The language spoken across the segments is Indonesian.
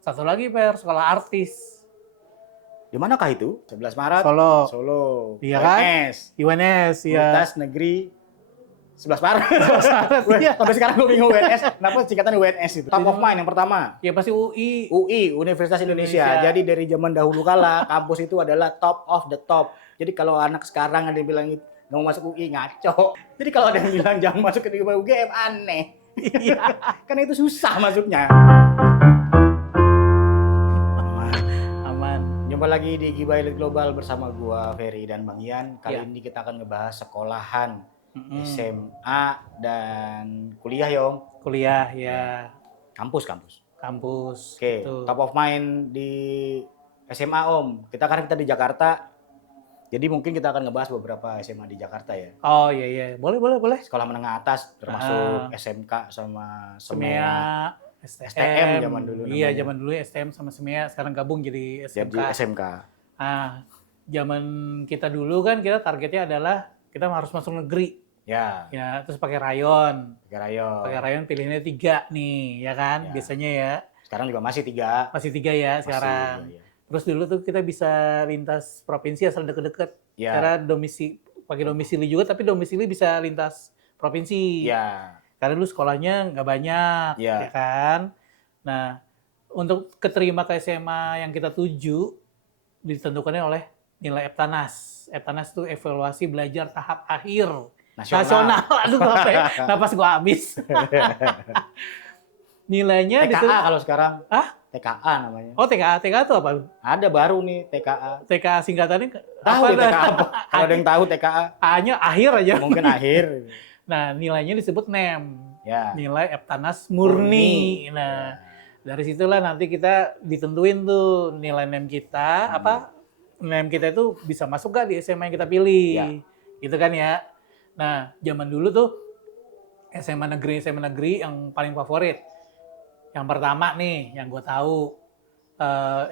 Satu lagi sekolah artis. Di manakah itu? 11 Maret. Solo. Solo. Iya kan? UNS. UNS, ya. Universitas Negeri 11 Maret. Iya. Sampai sekarang gue bingung UNS. Kenapa singkatan UNS itu? Top of mind yang pertama. Ya pasti UI. UI, Universitas Indonesia. Jadi dari zaman dahulu kala, kampus itu adalah top of the top. Jadi kalau anak sekarang ada yang bilang nggak mau masuk UI, ngaco. Jadi kalau ada yang bilang jangan masuk ke UGM, aneh. Iya. Karena itu susah masuknya. Aman. Jumpa lagi di Giba Elite Global bersama gua Ferry dan Bang Ian. Kali Ya. ini kita akan ngebahas sekolahan, SMA dan kuliah, Yong. Kuliah, ya. Kampus. Oke, Gitu. top of mind di SMA, Om. Kita di Jakarta. Jadi mungkin kita akan ngebahas beberapa SMA di Jakarta ya. Oh iya. Boleh. Sekolah menengah atas termasuk SMK sama SEMEA, STM zaman dulu Iya, namanya. zaman dulu STM sama SEMEA, sekarang gabung jadi SMK. Jadi SMK. Ah, zaman kita dulu kan kita targetnya adalah kita harus masuk negeri. Ya, Ya, terus pakai rayon. Rayon. Pakai rayon pilihannya 3 nih, ya kan? Ya. Biasanya ya. Sekarang juga masih 3. Masih 3 ya Masih, sekarang. iya. Terus dulu tuh kita bisa lintas provinsi asal deket-deket. Ya. Karena pakai domisili juga, tapi domisili bisa lintas provinsi. Ya. Karena dulu sekolahnya nggak banyak, Ya. ya kan? Nah, untuk keterima ke SMA yang kita tuju, ditentukannya oleh nilai EBTANAS. EBTANAS itu evaluasi belajar tahap akhir. Nasional. Aduh, napas gua habis. Nilainya TKA kalau sekarang. Hah? TKA namanya. Oh, TKA itu apa? Ada baru nih TKA. TKA singkatannya Tahu deh TKA apa? Kalau ada yang tahu TKA. A-nya akhir aja. Mungkin akhir. Nah, nilainya disebut NEM. Ya. Nilai EBTANAS murni. Nah, dari situlah nanti kita ditentuin tuh nilai NEM kita, NEM kita itu bisa masuk gak di SMA yang kita pilih. Ya. Gitu kan ya. Nah, zaman dulu tuh SMA negeri yang paling favorit. Yang pertama nih, yang gue tahu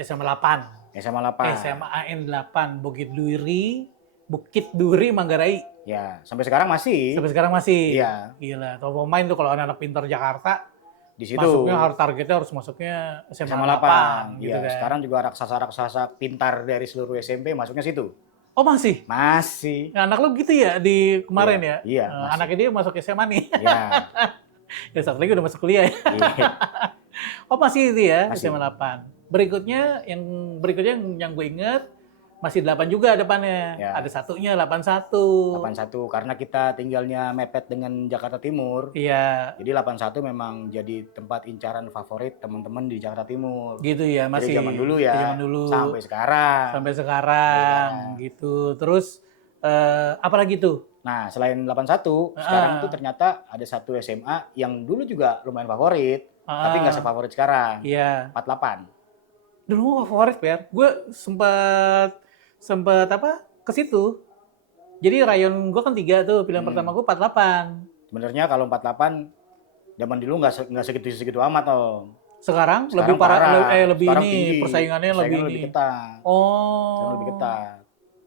SMA 8. SMA 8. SMA AN 8, Bukit Duri, Manggarai. Ya, sampai sekarang masih. Sampai sekarang masih. Iya. Gila, top of mind tuh kalau anak-anak pintar Jakarta, Di situ. masuknya targetnya harus masuknya SMA SMA 8. Gitu Iya, kan. sekarang juga raksasa-raksasa pintar dari seluruh SMP masuknya situ. Oh masih? Masih. Nah, anak lo gitu ya di kemarin ya? Iya, masih. Anaknya dia masuk SMA nih. Iya. Ya satu lagi udah masuk kuliah ya. Iya. Oh masih itu ya, Masih. SMA 8. Berikutnya yang gue inget masih 8 juga depannya. Ya. Ada satunya 81. 81 karena kita tinggalnya mepet dengan Jakarta Timur. Iya, Jadi 81 memang jadi tempat incaran favorit teman-teman di Jakarta Timur. gitu ya, masih Dari zaman dulu ya. zaman dulu. Sampai sekarang. Sampai sekarang gitu. Terus apalagi tuh? Nah, selain 81, sekarang itu ternyata ada satu SMA yang dulu juga lumayan favorit, tapi nggak sefavorit sekarang. Iya. 48. Dulu favorit, Per. Gue sempet ke situ. Jadi rayon gue kan 3 tuh, pilihan pertama gue 48. Sebenarnya kalau 48 zaman dulu nggak segitu amat, Om. Sekarang Sekarang lebih parah, lebih Sekarang ini tinggi. persaingannya lebih ini. ketat. Oh. Lebih ketat.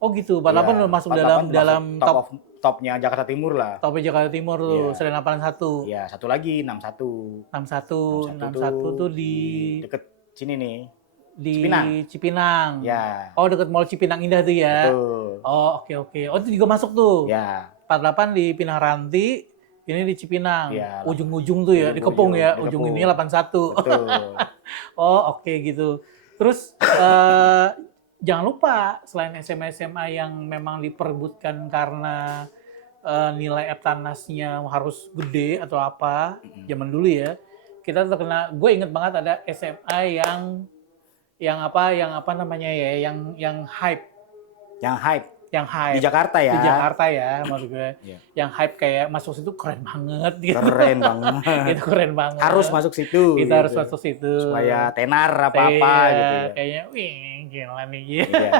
Oh gitu, 48 Iya, udah masuk 48 dalam masuk topnya Jakarta Timur lah. top Jakarta Timur tuh, Iya. selain 81. Iya, satu lagi 61. 61 tuh di deket sini nih. di Cipinang. Cipinang. Ya. Oh, deket Mall Cipinang Indah tuh ya. Betul. Oh, oke. Oh, itu juga masuk tuh. Ya. 48 di Pinang Ranti, ini di Cipinang. Iya. Ujung-ujung tuh ya, di Kepung ya. Di Ujung Kepung. ini 81. Betul. Oh, oke gitu. Terus jangan lupa selain SMA yang memang diperebutkan karena nilai EBTANAS-nya harus gede atau apa, zaman dulu ya. Kita terkena, gue inget banget ada SMA yang apa namanya ya, yang hype. Yang hype. Di Jakarta ya. Di Jakarta ya, maksud gue. Iya. Yang hype kayak masuk situ keren banget gitu. Keren banget. Itu keren banget. Harus masuk situ. Kita harus masuk situ. Supaya tenar apa-apa Iya, gitu ya. Kayaknya, wih, gila nih. Gitu. Iya.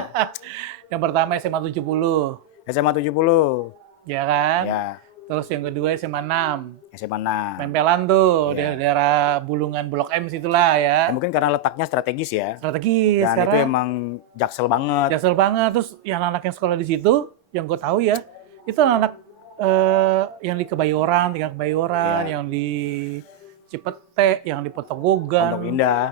Yang pertama SMA 70, SMA 70. ya kan? Ya. Terus yang kedua SMA 6. SMA 6. Pempelan tuh, Iya. daerah Bulungan Blok M situlah ya. Ya, mungkin karena letaknya strategis ya. Strategis Dan itu sekarang. emang jaksel banget. Jaksel banget. Terus yang anak yang sekolah di situ, yang gue tahu ya, itu anak yang di Kebayoran, tinggal Kebayoran, Iya. yang di Cipete, yang di Petogogan,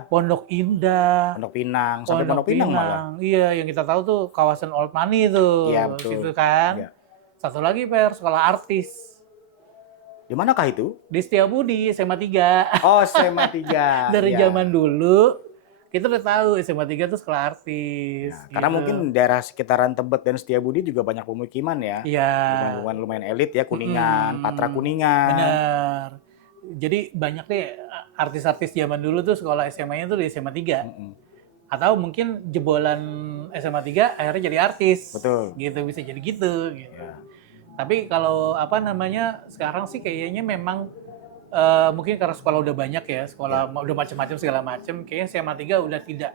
Pondok Indah, Pondok Pinang, sampai Pondok Pinang malah. Iya, yang kita tahu tuh kawasan Old Money tuh, Iya, betul. situ kan. Iya. Satu lagi sekolah artis. Di manakah itu? Di Setiabudi, SMA 3. Oh, SMA 3. Dari Iya. zaman dulu, kita udah tahu SMA 3 tuh sekolah artis. Nah, karena mungkin daerah sekitaran Tebet dan Setiabudi juga banyak pemukiman ya. Iya. Lumayan elit ya, Kuningan, Patra Kuningan. Benar. Jadi banyak deh artis-artis zaman dulu tuh sekolah SMA-nya tuh di SMA 3. Atau mungkin jebolan SMA 3 akhirnya jadi artis. Betul. Gitu, bisa jadi gitu. Ya. Tapi kalau sekarang sih kayaknya memang mungkin karena sekolah udah banyak ya, sekolah udah macam-macam segala macam, kayaknya SMA 3 udah tidak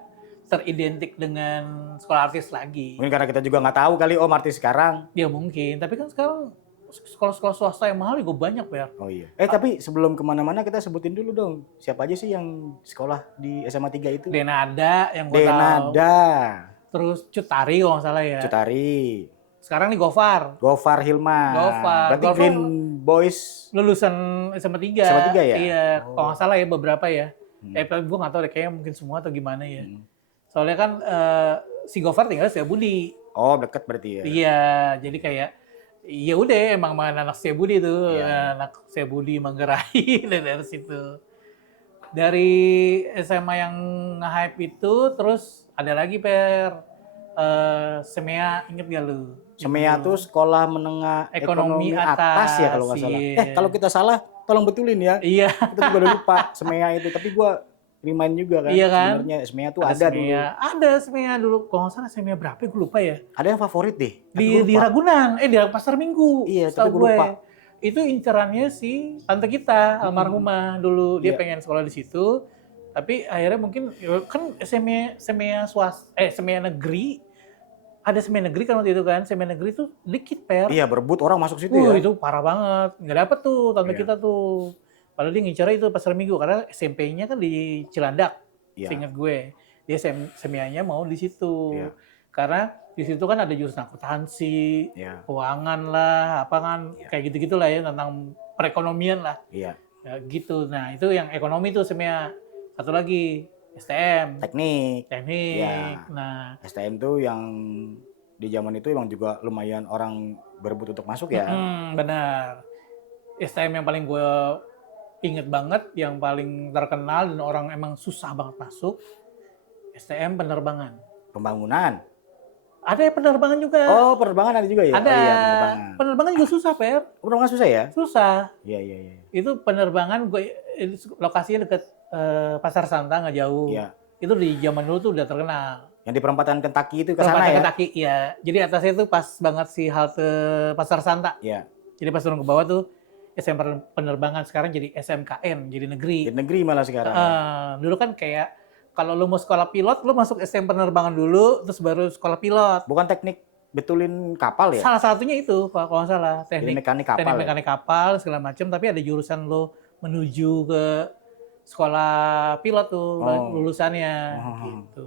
teridentik dengan sekolah artis lagi. Mungkin karena kita juga nggak tahu kali artis sekarang. Ya mungkin, tapi kan sekarang sekolah-sekolah swasta yang mahal juga banyak, Per. Oh iya. Tapi sebelum kemana-mana kita sebutin dulu dong, siapa aja sih yang sekolah di SMA 3 itu? Denada yang gue tahu. Denada. Terus Cutari kalau nggak salah ya. Cutari. Sekarang nih Gofar Hilman. Gofar. Berarti Gofar Green Boys lulusan SMA 3. SMA 3 ya? Iya, kalau nggak salah ya beberapa ya. Tapi gue nggak tahu deh, kayaknya mungkin semua atau gimana ya. Soalnya kan si Gofar tinggal di Setiabudi. Oh, deket berarti ya. Iya, jadi kayak ya udah emang anak Setiabudi tuh, anak Setiabudi Manggarai dari situ. Dari SMA yang nge-hype itu, terus ada lagi Semea, inget gak lu? Semea tuh sekolah menengah ekonomi atas ya kalau nggak salah. Kalau kita salah, tolong betulin ya. Iya. Kita juga udah lupa Semea itu, tapi gua remind juga kan. Iya kan? Sebenarnya Semea tuh ada dulu. Ada Semea dulu. Kalau nggak salah Semea berapa? Gue lupa ya. Ada yang favorit deh. Di Ragunan, di Pasar Minggu. Iya, tapi gue lupa. Itu incerannya si tante kita almarhumah dulu. Dia pengen sekolah di situ. Tapi akhirnya mungkin kan Semea negeri. Ada Semea negeri kan waktu itu kan. Semea negeri tuh dikit, Per. Iya, berebut orang masuk situ ya. Itu parah banget. Nggak dapet tuh tante kita tuh. Padahal dia ngincar itu Pasar Minggu karena SMP-nya kan di Cilandak. Seingat gue. Dia Semeanya mau di situ. Karena di situ kan ada jurusan akuntansi, keuangan lah, apa kan kayak gitu-gitu lah ya, tentang perekonomian lah. Ya, gitu. Nah, itu yang ekonomi tuh Semea. Satu lagi STM. Teknik. Ya. Nah, STM tuh yang di zaman itu emang juga lumayan orang berebut untuk masuk ya. Benar. STM yang paling gue inget banget, yang paling terkenal dan orang emang susah banget masuk, STM penerbangan. Pembangunan. Ada penerbangan juga. Oh, penerbangan ada juga ya? Ada. Oh, iya, penerbangan juga susah, Per. Penerbangan susah ya? Susah. Iya. Itu penerbangan, lokasinya dekat Pasar Santa, nggak jauh. Iya. Itu di zaman dulu tuh udah terkenal. Yang di perempatan Kentucky itu ke sana ya? Perempatan Kentucky, iya. Jadi atasnya itu pas banget si halte Pasar Santa. Iya. Jadi pas turun ke bawah tuh, SM penerbangan, sekarang jadi SMKN, jadi negeri. Jadi negeri malah sekarang. Dulu kan kayak, kalau lu mau sekolah pilot, lu masuk STM penerbangan dulu, terus baru sekolah pilot. Bukan teknik betulin kapal ya? Salah satunya itu, kalau nggak salah. Teknik mekanik kapal, segala macam. Tapi ada jurusan lo menuju ke sekolah pilot tuh, lulusannya. Gitu.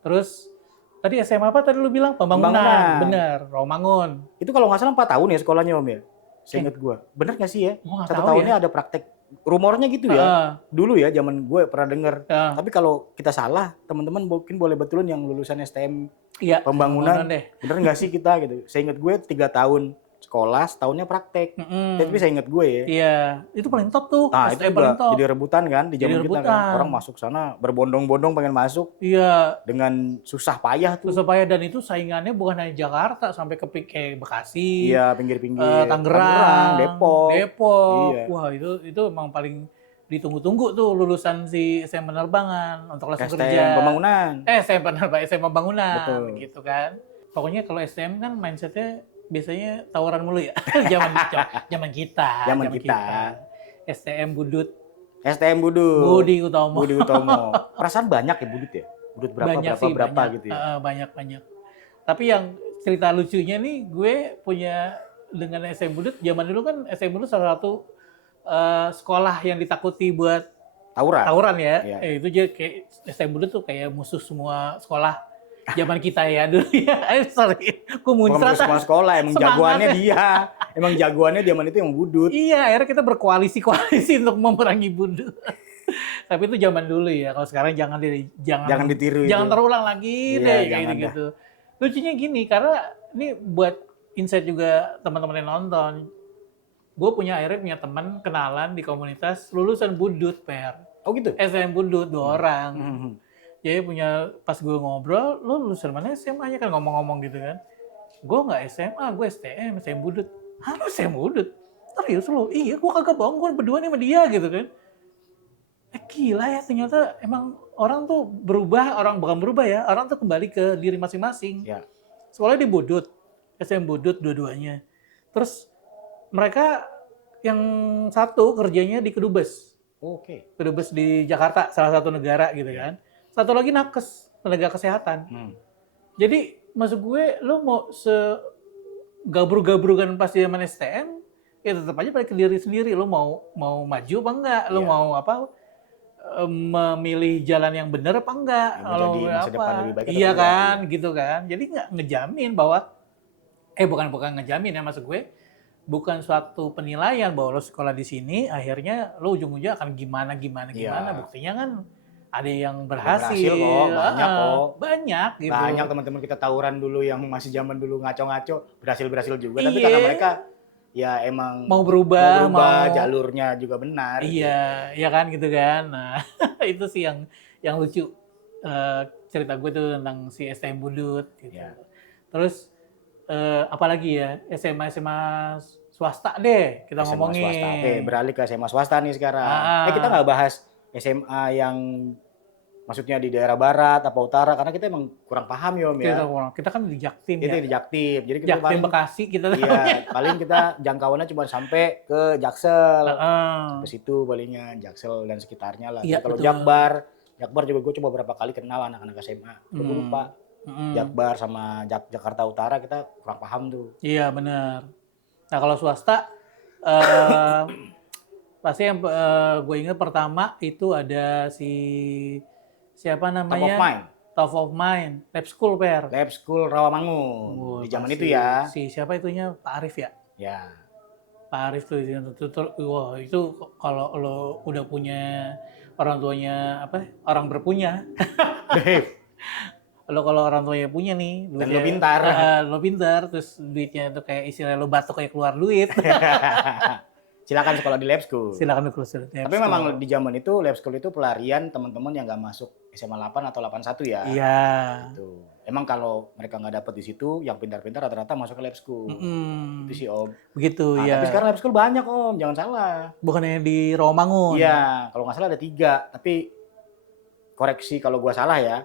Terus, tadi SMA apa tadi lu bilang? Pembangunan. Bener, Romangun. Itu kalau nggak salah 4 tahun ya sekolahnya, Om ya? Seingat gue. Bener nggak sih ya? 1 tahunnya ada praktek. Rumornya gitu ya. Dulu ya, zaman gue pernah denger. Tapi kalau kita salah, teman-teman mungkin boleh betulin yang lulusan STM pembangunan. Bener nggak sih kita gitu? Seingat gue 3 tahun sekolah, setahunnya praktek. Tapi saya ingat gue ya. Iya, itu paling top tuh. Nah, itu juga jadi rebutan kan di zaman kita kan. Orang masuk sana berbondong-bondong pengen masuk. Iya. Dengan susah payah tuh. Susah payah, dan itu saingannya bukan hanya Jakarta, sampai ke kayak Bekasi. Iya, pinggir-pinggir. Tangerang, Depok. Iya. Wah, itu emang paling ditunggu-tunggu tuh lulusan si SM penerbangan untuk langsung kerja. STM pembangunan. SM pembangunan. Betul. Gitu kan. Pokoknya kalau STM kan mindsetnya biasanya tawaran mulu ya. Zaman kita. STM Budut. Budi Utomo. Perasaan banyak ya Budut ya? Budut berapa gitu ya? Banyak. Tapi yang cerita lucunya nih, gue punya dengan SM Budut, zaman dulu kan SM Budut salah satu sekolah yang ditakuti buat tawuran ya. Itu jadi kayak SM Budut tuh kayak musuh semua sekolah zaman kita ya dulu ya. Sorry. Gue Bukan muncrat. semua sekolah, emang Semangatnya. jagoannya dia. Emang jagoannya zaman itu yang budut. Iya, akhirnya kita berkoalisi-koalisi untuk memerangi budut. Tapi itu zaman dulu ya. Kalau sekarang Jangan ditiru jangan itu. terulang lagi Iya, deh kayak jangan gitu. Lucunya gini, karena ini buat insight juga teman-teman yang nonton. Gue akhirnya punya teman kenalan di komunitas lulusan budut, Per. Oh gitu? STM budut 2 orang. Hmm. Jadi pas gue ngobrol, lo lulusan mana SMA-nya kan ngomong-ngomong gitu kan. Gue nggak SMA, gue STM budut. Hah, lu STM budut? Serius lo? Iya, gue kagak bohong, gue berdua nih sama dia gitu kan. Gila ya, ternyata emang orang tuh bukan berubah ya, orang tuh kembali ke diri masing-masing. Ya. Sekolah di budut, STM budut dua-duanya. Terus mereka yang satu kerjanya di Kedubes. Oke. Kedubes di Jakarta, salah satu negara gitu kan. Satu lagi nakes, tenaga kesehatan. Jadi maksud gue, lo mau gabru-gabrukan pas zaman STM, ya tetap aja balik ke diri sendiri. Lo mau maju apa enggak? Lo mau memilih jalan yang benar apa enggak? Kalau jadi masa depan lebih baik. Iya kan, gitu kan. Jadi nggak ngejamin bahwa, bukan ngejamin ya maksud gue, bukan suatu penilaian bahwa lo sekolah di sini, akhirnya lo ujung-ujungnya akan gimana. Buktinya kan ada yang berhasil kok, banyak kok. Banyak gitu. Banyak teman-teman kita tawuran dulu yang masih zaman dulu ngaco-ngaco, berhasil juga. Tapi karena mereka ya emang mau berubah, jalurnya juga benar. Iya, gitu. Ya kan gitu kan. Nah, itu sih yang lucu cerita gue tuh tentang si STM budut gitu. Ya. Terus apalagi ya, SMA swasta deh kita SMA ngomongin. Swasta. Oke, beralih ke SMA swasta nih sekarang. Kita nggak bahas SMA yang maksudnya di daerah barat apa utara, karena kita emang kurang paham ya Om ya. Kita kan di Jaktim Itu ya. di Jaktim. Jadi kita Jaktim Bekasi kita iya, paling kita jangkauannya cuma sampai ke Jaksel. Ke situ palingnya Jaksel dan sekitarnya lah. Iya, Kalau betul. Jakbar juga gue coba berapa kali kenal anak-anak SMA. Gue lupa. Jakbar sama Jakarta Utara kita kurang paham tuh. Iya benar. Nah kalau swasta pasti yang gue ingat pertama itu ada siapa namanya? Top of Mind. Lab School, Per. Lab School Rawamangun. Di zaman itu ya. Siapa itunya? Pak Arif ya? Ya. Pak Arif tuh wah itu kalau lo udah punya orang tuanya orang berpunya. Lo kalau orang tuanya punya nih, dan lo pintar. Lo pintar, terus duitnya itu kayak istilah lo batuk kayak keluar duit. Silakan sekolah di Lab School. Silakan sekolah di Lab School. Tapi memang di zaman itu Lab School itu pelarian teman-teman yang nggak masuk SMA 8 atau 81 ya. Iya. Gitu. Emang kalau mereka nggak dapet di situ, yang pintar-pintar rata-rata masuk ke Lab School. Itu sih Om. Begitu ya. Tapi sekarang Lab School banyak Om, jangan salah. Bukannya di Rawamangun? Iya, kalau nggak salah ada 3. Tapi koreksi kalau gua salah ya.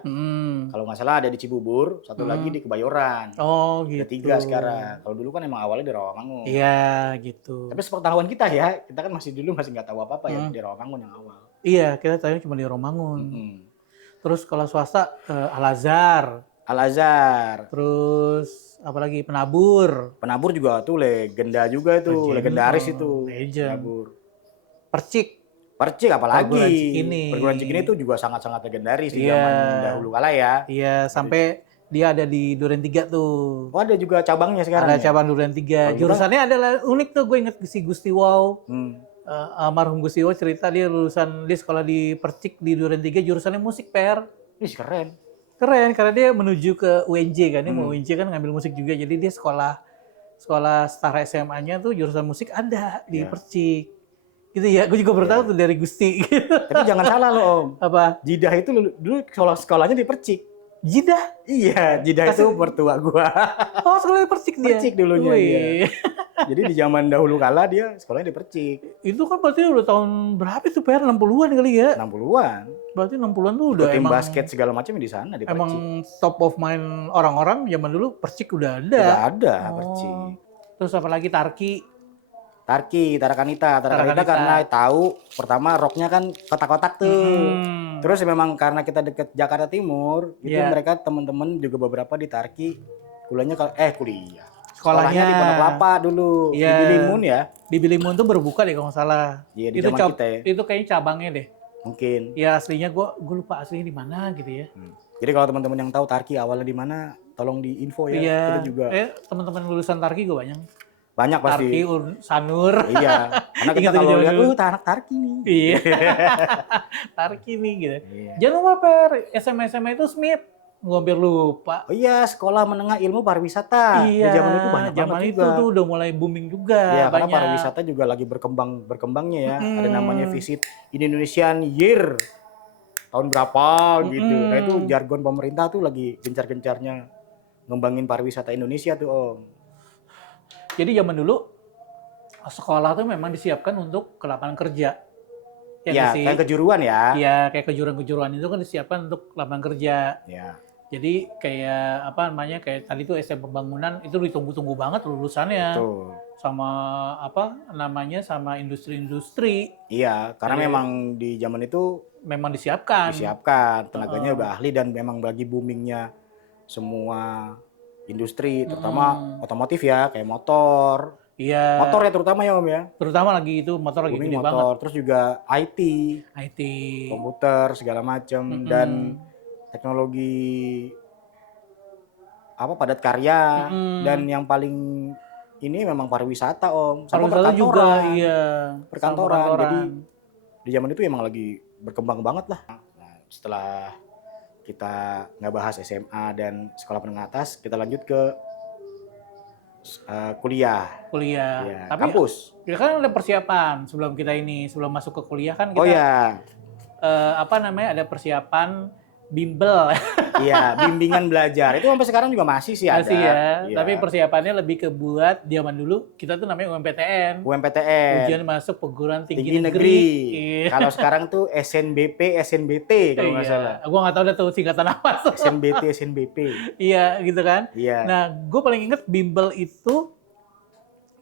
Kalau nggak salah ada di Cibubur, satu lagi di Kebayoran. Oh gitu. Ada 3 sekarang. Kalau dulu kan emang awalnya di Rawamangun. Iya gitu. Tapi sepengetahuan kita ya, kita kan masih nggak tahu apa-apa ya di Rawamangun yang awal. Iya, kita tahu cuma di Rawamangun. Terus kalau swasta Al-Azhar. Terus apalagi Penabur. Penabur juga tuh legenda juga itu, legendaris itu. Legend. Penabur. Percik apalagi. Ini. Perguruan Cikini itu juga sangat-sangat legendaris di zaman dahulu kala ya. Iya, sampai dia ada di Duren 3 tuh. Oh, ada juga cabangnya sekarang. Ada cabang Duren 3. Jurusannya adalah unik tuh, gue inget si Gusti Wow. Almarhum Gusti Wow cerita dia sekolah di Percik di Duren 3, jurusannya musik, Per. Ih, keren. Keren, karena dia menuju ke UNJ kan. Dia mau UNJ kan ngambil musik juga. Jadi dia sekolah setara SMA-nya tuh jurusan musik ada di Percik. Gitu ya, gue juga baru tahu tuh dari Gusti. Tapi jangan salah loh Om. Apa? Jidah itu dulu sekolahnya di Percik. Jidah? Iya, Jidah itu mertua gua. Oh, sekolah di Percik dia? Percik dulunya dia. Jadi di zaman dahulu kala dia sekolahnya di Percik. Itu kan berarti udah tahun berapa itu, Per? 60-an kali ya? 60-an. Berarti 60-an tuh udah tim emang basket segala macam di sana di Percik. Emang top of mind orang-orang zaman dulu Percik udah ada. Udah ada Percik. Terus apalagi Tarakanita karena tahu pertama roknya kan kotak-kotak tuh. Terus memang karena kita deket Jakarta Timur, itu mereka teman-teman juga beberapa di Tarki kuliah. Sekolahnya di Pondok Kelapa dulu, di Bilimun ya. Di Bilimun tuh berbuka deh kalau nggak salah. Iya, di zaman kita ya. Itu kayaknya cabangnya deh. Mungkin. Ya aslinya gue lupa aslinya di mana gitu ya. Jadi kalau teman-teman yang tahu Tarki awalnya di mana, tolong di info ya. Iya. Kita juga Teman-teman lulusan Tarki gue banyak. banyak pasti. Tarki, Sanur. Iya. Karena kita Ingat kalau zaman lihat, dulu. anak Tarki nih. Iya. Tarki nih gitu. Iya. Jangan lupa Per, SMA itu Smith. Gue hampir lupa. Oh iya, sekolah menengah ilmu pariwisata. Iya, Di zaman itu banyak zaman banget itu juga. tuh udah mulai booming juga. Iya, karena banyak. pariwisata juga lagi berkembangnya ya. Ada namanya Visit Indonesian Year. Tahun berapa gitu. Nah itu jargon pemerintah tuh lagi gencar-gencarnya ngembangin pariwisata Indonesia tuh Om. Jadi zaman dulu sekolah tuh memang disiapkan untuk ke lapangan kerja. Ya Iya, nggak sih? kayak kejuruan ya. Iya, kayak kejuruan-kejuruan itu kan disiapkan untuk lapangan kerja. Ya. Jadi kayak apa namanya, kayak tadi tuh SM Pembangunan itu ditunggu-tunggu banget lulusannya. Betul. Sama apa namanya, sama industri-industri Iya, karena Jadi- memang di zaman itu memang disiapkan. tenaganya udah ahli dan memang lagi boomingnya semua industri, terutama otomotif ya, kayak motor. Iya, Motor ya terutama ya Om ya. terutama lagi itu motor lagi Booming gede banget. motor, terus juga IT, IT. komputer segala macam dan teknologi apa padat karya dan yang paling ini memang pariwisata Om, sama Pariwisata juga, perkantoran. iya. Perkantoran. Sama Jadi di zaman itu emang lagi berkembang banget lah. Nah, setelah kita nggak bahas SMA dan sekolah menengah atas, kita lanjut ke kuliah. kuliah. Ya, Tapi kampus. kita kan ada persiapan sebelum masuk ke kuliah kan kita Oh ya, apa namanya, ada persiapan bimbel. iya bimbingan belajar. Itu sampai sekarang juga masih sih ada. Masih ya. Iya. Tapi persiapannya lebih ke buat zaman dulu kita tuh namanya UMPTN. UMPTN. Ujian masuk perguruan tinggi, Tinggi negeri. Iya. Kalau sekarang tuh SNBP, SNBT kalau nggak Iya. salah. Gua nggak tahu udah tuh singkatan apa. SNBT, SNBP. Iya gitu kan. Iya. Nah, gue paling inget bimbel itu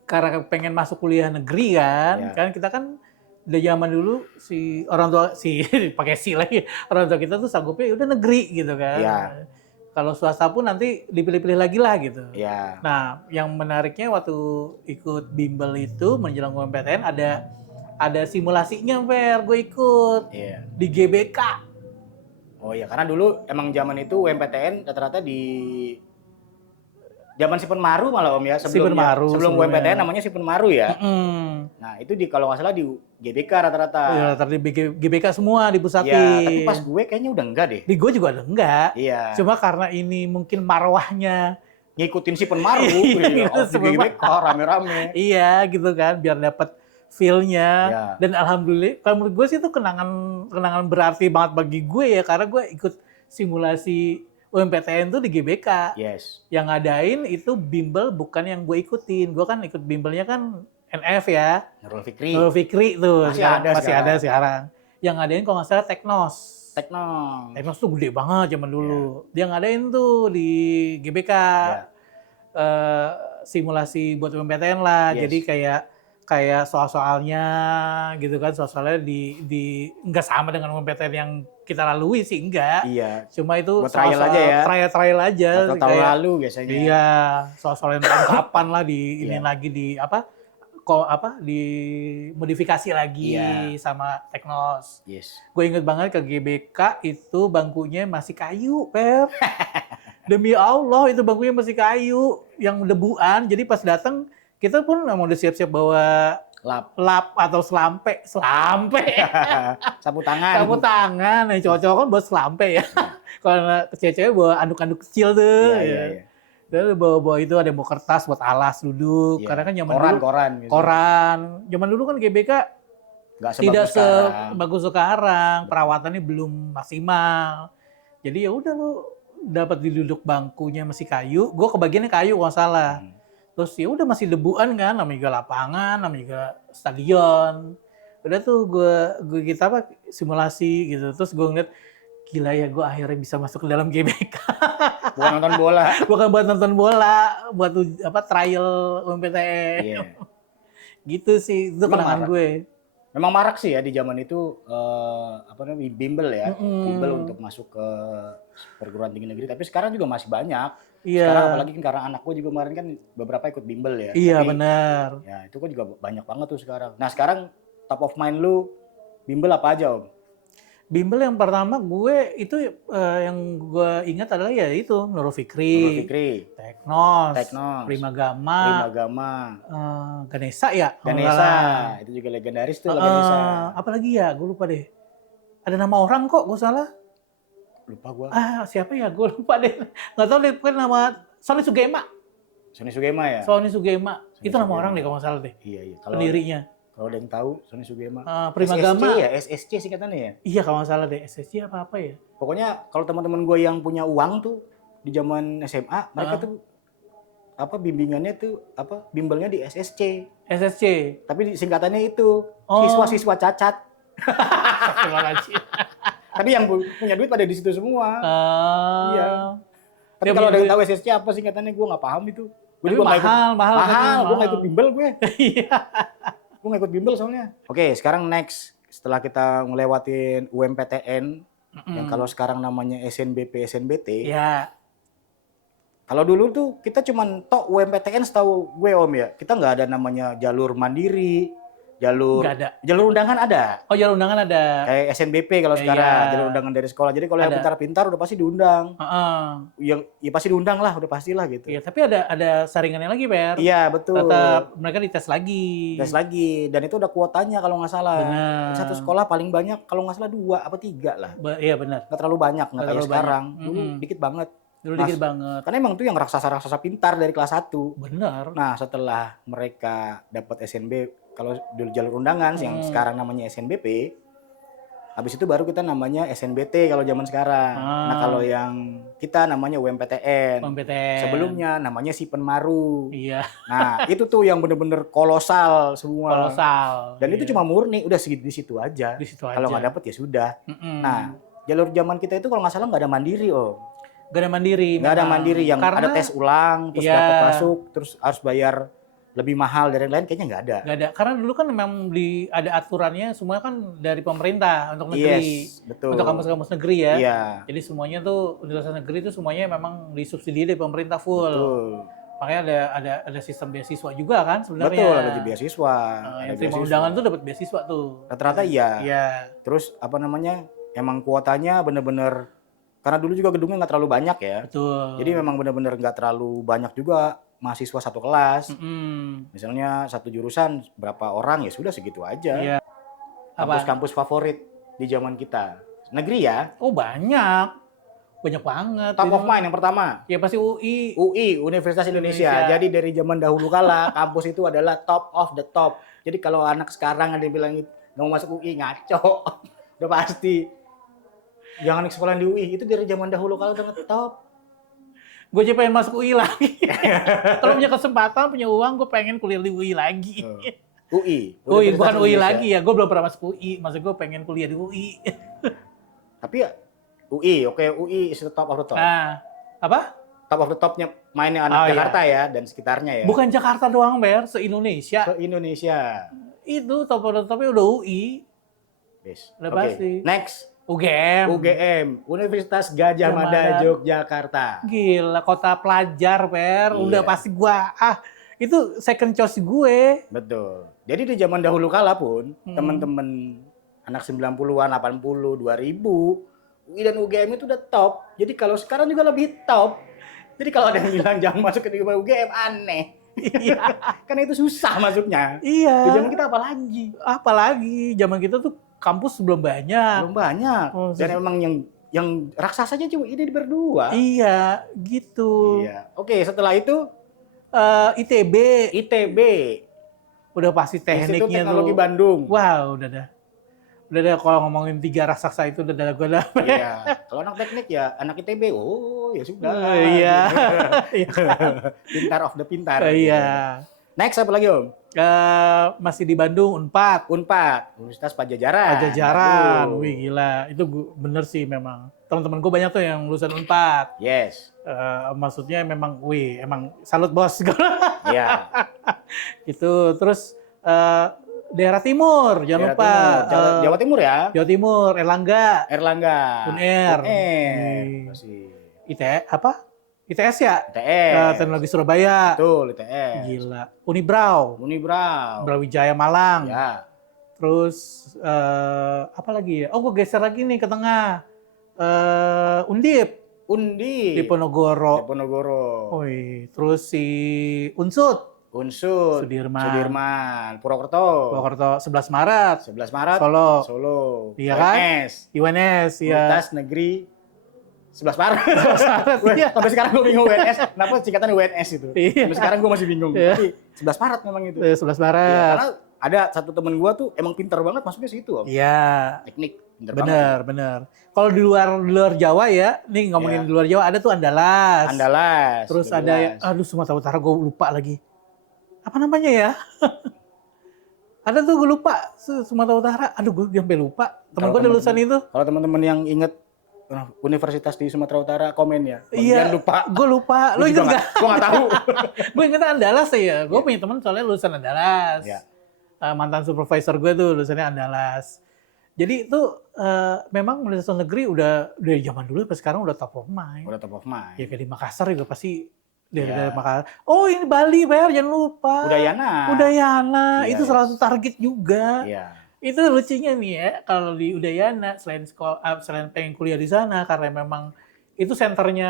karena pengen masuk kuliah negeri kan. Iya. Kan kita kan udah zaman dulu si orang tua pakai si lagi, orang tua kita tuh sanggupnya udah negeri gitu kan. Iya. Kalau swasta pun nanti dipilih-pilih lagi lah gitu. Iya. Nah, yang menariknya waktu ikut bimbel itu menjelang UMPTN ada simulasinya, Fer. Gue ikut Iya. di GBK. Oh iya, karena dulu emang zaman itu UMPTN rata-rata di zaman Sipen Maru malah Om ya, Sipen Maru sebelum sebelumnya. UMPTN namanya Sipen Maru ya. Mm. Nah, itu kalau nggak salah di GBK rata-rata. Ya, tadi GBK semua dipusatin. Iya, tapi pas gue kayaknya udah enggak deh. Di gue juga ada enggak. Iya. Cuma karena ini mungkin marwahnya. Ngikutin Sipen Maru, Iya, iya, gitu, di GBK rame-rame. Iya gitu kan, biar dapat feel-nya. Iya. Dan alhamdulillah, kalau menurut gue sih itu kenangan berarti banget bagi gue ya, karena gue ikut simulasi UMPTN tuh di GBK. Yes. Yang ngadain itu bimbel bukan yang gue ikutin. Gue kan ikut bimbelnya kan NF ya. Nurul Fikri. Nurul Fikri tuh. Masih sekarang, ada masih sekarang. ada sekarang. Yang ngadain kalau nggak salah Teknos. Tekno. Teknos tuh gede banget zaman dulu. Dia ngadain tuh di GBK. Iya. Simulasi buat UMPTN lah. Yes. Jadi kayak soal-soalnya gitu kan. Soal-soalnya di nggak sama dengan UMPTN yang kita lalui sih, enggak. Iya. Cuma itu Buat trial aja ya. Trial aja. Atau tahun kayak- lalu biasanya. Iya, soal-soal yang kapan lah di ini Iya. lagi di di modifikasi lagi Iya. sama Teknos. Yes. Gue inget banget ke GBK itu bangkunya masih kayu, Per. Demi Allah itu bangkunya masih kayu yang debuan. Jadi pas datang kita pun mau udah siap-siap bawa lap atau selampe. Sapu tangan. Sapu tangan, yang cowok-cowok kan buat selampe ya. Kalau cewek-cewek bawa anduk-anduk kecil tuh. Iya, ya. iya, iya. Terus bawa itu ada bawa kertas buat alas duduk. Iya. Karena kan zaman koran, dulu koran. Gitu. koran. Zaman dulu kan GBK Nggak tidak sebagus sekarang. sebagus sekarang. Perawatannya belum maksimal. Jadi ya udah lu dapat di duduk bangkunya masih kayu. Gue kebagiannya kayu kalau nggak salah. Terus ya udah masih debuan kan, namanya juga lapangan, namanya juga stadion. Udah tuh gue kita simulasi gitu. Terus gue ngeliat gila ya, gue akhirnya bisa masuk ke dalam GBK. Bukan nonton bola. Bukan buat nonton bola, buat trial UMPTN. Iya. Gitu sih, itu Emang kenangan marak. gue. Memang marak sih ya di zaman itu bimbel ya, bimbel untuk masuk ke perguruan tinggi negeri. Tapi sekarang juga masih banyak. Iya. Sekarang apalagi kan karena anak gue juga kemarin kan beberapa ikut bimbel ya. Iya Tapi, benar. ya itu kan juga banyak banget tuh sekarang. Nah sekarang top of mind lu bimbel apa aja Om? Bimbel yang pertama gue itu yang gue ingat adalah ya itu Nurul Nurul Fikri, Fikri, Teknos, Teknos, Primagama, Primagama, Ganesha ya, kalau nggak Ganesha, salah. itu juga legendaris tuh Ganesha. Apa lagi ya? Gue lupa deh. Ada nama orang kok, gue salah. Lupa gua. Siapa ya? Gue lupa deh. Nggak tahu deh, pokoknya nama Sony Sugema. Sony Sugema ya? Sony Sugema. Sony Itu nama Sugema. orang deh kalau nggak salah deh. Iya. Pendirinya. Kalau ada yang tahu, Sony Sugema. Primagama. SSC ya? SSC singkatannya ya? Iya kalau nggak salah deh. SSC apa ya? Pokoknya kalau teman-teman gue yang punya uang tuh di zaman SMA, mereka tuh bimbingannya tuh bimbelnya di SSC. SSC. Tapi singkatannya itu Oh. siswa-siswa cacat. Astagfirullahaladzim. Tapi yang punya duit pada di situ semua. Iya. Tapi Dia kalau ada punya yang tahu SSC apa singkatannya, gue nggak paham itu. Gue Tapi juga nggak ikut. mahal. Gue nggak ikut bimbel gue. Iya. Gue nggak ikut bimbel soalnya. Oke, sekarang next. Setelah kita ngelewatin UMPTN, yang kalau sekarang namanya SNBP, SNBT. Ya. Kalau dulu tuh kita cuman UMPTN setahu gue Om ya. Kita nggak ada namanya jalur mandiri, Nggak ada. jalur undangan ada. Oh, jalur undangan ada. Kayak SNBP kalau sekarang, Iya. jalur undangan dari sekolah. Jadi kalau yang Ada. pintar-pintar udah pasti diundang. Heeh. Yang ya pasti diundang lah, udah pastilah gitu. Iya, tapi ada saringannya lagi, Per. Iya, betul. Tetap mereka dites lagi. Tes lagi, dan itu udah kuotanya kalau nggak salah. Benar. Satu sekolah paling banyak kalau nggak salah 2 apa 3 lah. Iya benar. Nggak terlalu banyak, nggak Nggak kayak terlalu sekarang. banyak. Dulu dikit banget. Dulu Mas. dikit banget. Karena emang tuh yang raksasa-raksasa pintar dari kelas 1. Benar. Nah, setelah mereka dapat SNB, kalau dulu jalur undangan yang sekarang namanya SNBP, habis itu baru kita namanya SNBT kalau zaman sekarang. Nah, kalau yang kita namanya UMPTN. PMPTN. Sebelumnya namanya Sipenmaru. Iya, Nah, itu tuh yang bener-bener kolosal semua. kolosal. Dan itu Iya. cuma murni, udah di situ aja. Di situ Kalau aja. nggak dapet ya sudah. Mm-mm. Nah, jalur zaman kita itu kalau nggak salah nggak ada mandiri, Om. Gak ada mandiri. Nggak ada memang. mandiri yang Karena ada tes ulang, terus Iya. dapat masuk, terus harus bayar lebih mahal dari yang lain, kayaknya nggak ada. Gak ada. Karena dulu kan memang ada aturannya semua kan dari pemerintah untuk negeri. Yes, betul. Untuk kampus-kampus negeri ya. Iya, Jadi semuanya tuh universitas negeri itu semuanya memang disubsidi dari pemerintah full. betul. Makanya ada sistem beasiswa juga kan sebenarnya. Betul, ada beasiswa. Yang ada terima beasiswa. undangan tuh dapat beasiswa tuh. Rata-rata iya. Iya. Terus emang kuotanya bener-bener, karena dulu juga gedungnya nggak terlalu banyak ya. Betul. Jadi memang bener-bener nggak terlalu banyak juga mahasiswa satu kelas. Mm-mm. Misalnya satu jurusan berapa orang ya sudah segitu aja. Iya. Kampus-kampus favorit di zaman kita. Negeri ya. Oh banyak. Banyak banget. Top Itu. of mind yang pertama. Ya pasti UI. UI, Universitas Indonesia. Indonesia. Jadi dari zaman dahulu kala kampus itu adalah top of the top. Jadi kalau anak sekarang ada yang bilang nggak mau masuk UI, ngaco. Udah pasti. Jangan sekolah di UI, itu dari zaman dahulu kala udah ngetop. Gue aja pengen masuk UI lagi. Kalau punya kesempatan, punya uang, gue pengen kuliah di UI lagi. UI. UI, Universitas bukan UI Indonesia. lagi ya. Gue belum pernah masuk UI. Maksud gue pengen kuliah di UI. Tapi ya UI, oke, UI is the top of the top. Nah, apa? Top of the topnya mainnya anak Oh, Jakarta ya dan sekitarnya ya. Bukan Jakarta doang, Ber. Se-Indonesia. Ke Indonesia. Itu top of the topnya udah UI. Yes. Udah Oke. pasti. Next, UGM. UGM, Universitas Gajah Mada Mada. Yogyakarta. Gila, kota pelajar, Per. Iya. Udah pasti gua. Itu second choice gue. Betul. Jadi di zaman dahulu kala pun, Hmm. teman-teman anak 90-an, 80, 2000, UI dan UGM itu udah top. Jadi kalau sekarang juga lebih top. Jadi kalau ada yang bilang jangan masuk ke UGM, aneh. Iya. Karena itu susah masuknya. Di Iya. zaman kita apa lagi? Apalagi zaman kita tuh kampus belum banyak. Belum banyak. Oh, Dan emang yang raksasanya cuma ini berdua. Iya, gitu. Iya. Oke, setelah itu ITB ITB, udah pasti Institut tekniknya Teknologi tuh. Bandung. Wow, udah dah. Udah dah kalau ngomongin 3 raksasa itu udah dah gue dah. Iya. Kalau anak teknik ya anak ITB. Oh, ya sudah. Iya. Pintar of the pintar. Iya. Next apa lagi, Om? Masih di Bandung, Unpad. Unpad, Universitas Pajajaran. Pajajaran. Bandung. Wih gila, itu bener sih memang. Teman-teman gue banyak tuh yang lulusan Unpad. Yes. Maksudnya memang, wih, emang salut bos. Iya. Itu terus daerah timur, jangan Daerah lupa. Timur. Jawa Timur ya. Jawa Timur, Erlangga, Erlangga. UNER. UNER. Wih. Masih. ITS ya? ITS. Teknologi Surabaya. Betul, ITS. Gila. Unibrau, Unibrau. Brawijaya Malang. Ya. Terus apa lagi ya? Oh, gue geser lagi nih ke tengah. Undip Undi. di Ponorogo. Ponorogo. Terus si Unsut, Unsur. Sudirman. Purwokerto. Purwokerto 11 Maret. 11 Maret. Solo. Solo. Iya kan? UNS. UNS, iya. Universitas Negeri 11 Maret. 11 Maret, iya. Sampai sekarang gue bingung UNS. Kenapa singkatan UNS itu? Iya. Sampai sekarang gue masih bingung. Iya. Tapi 11 Maret memang itu. 11 Maret. Iya, karena ada satu temen gue tuh emang pintar banget masuknya situ. Iya. Teknik. Pintar Bener, banget. bener. Kalau di luar Jawa ya, nih ngomongin Iya. di luar Jawa ada tuh Andalas. Andalas. Terus 12. ada yang, aduh Sumatera Utara gue lupa lagi. Apa namanya ya? Ada tuh gue lupa, Sumatera Utara. Aduh gue sampai lupa. Temen Kalau gue ada lulusan temen-temen- itu. Kalau teman-teman yang inget universitas di Sumatera Utara komen ya. Iya, Jangan lupa. gue lupa. Lo inget nggak? Gue nggak tahu. Gue inget Andalas ya. Gue punya temen soalnya lulusan Andalas. Iya. Mantan supervisor gue tuh lulusannya Andalas. Jadi itu memang universitas negeri udah dari zaman dulu sampai sekarang udah top of mind. Udah top of mind. Ya kayak di Makassar juga pasti dari Iya. Makassar. Oh ini Bali, Ber, jangan lupa. Udayana. Udayana, Iya, itu salah satu target juga. Iya. Itu lucunya nih ya, kalau di Udayana selain sekolah, selain pengen kuliah di sana karena memang itu senternya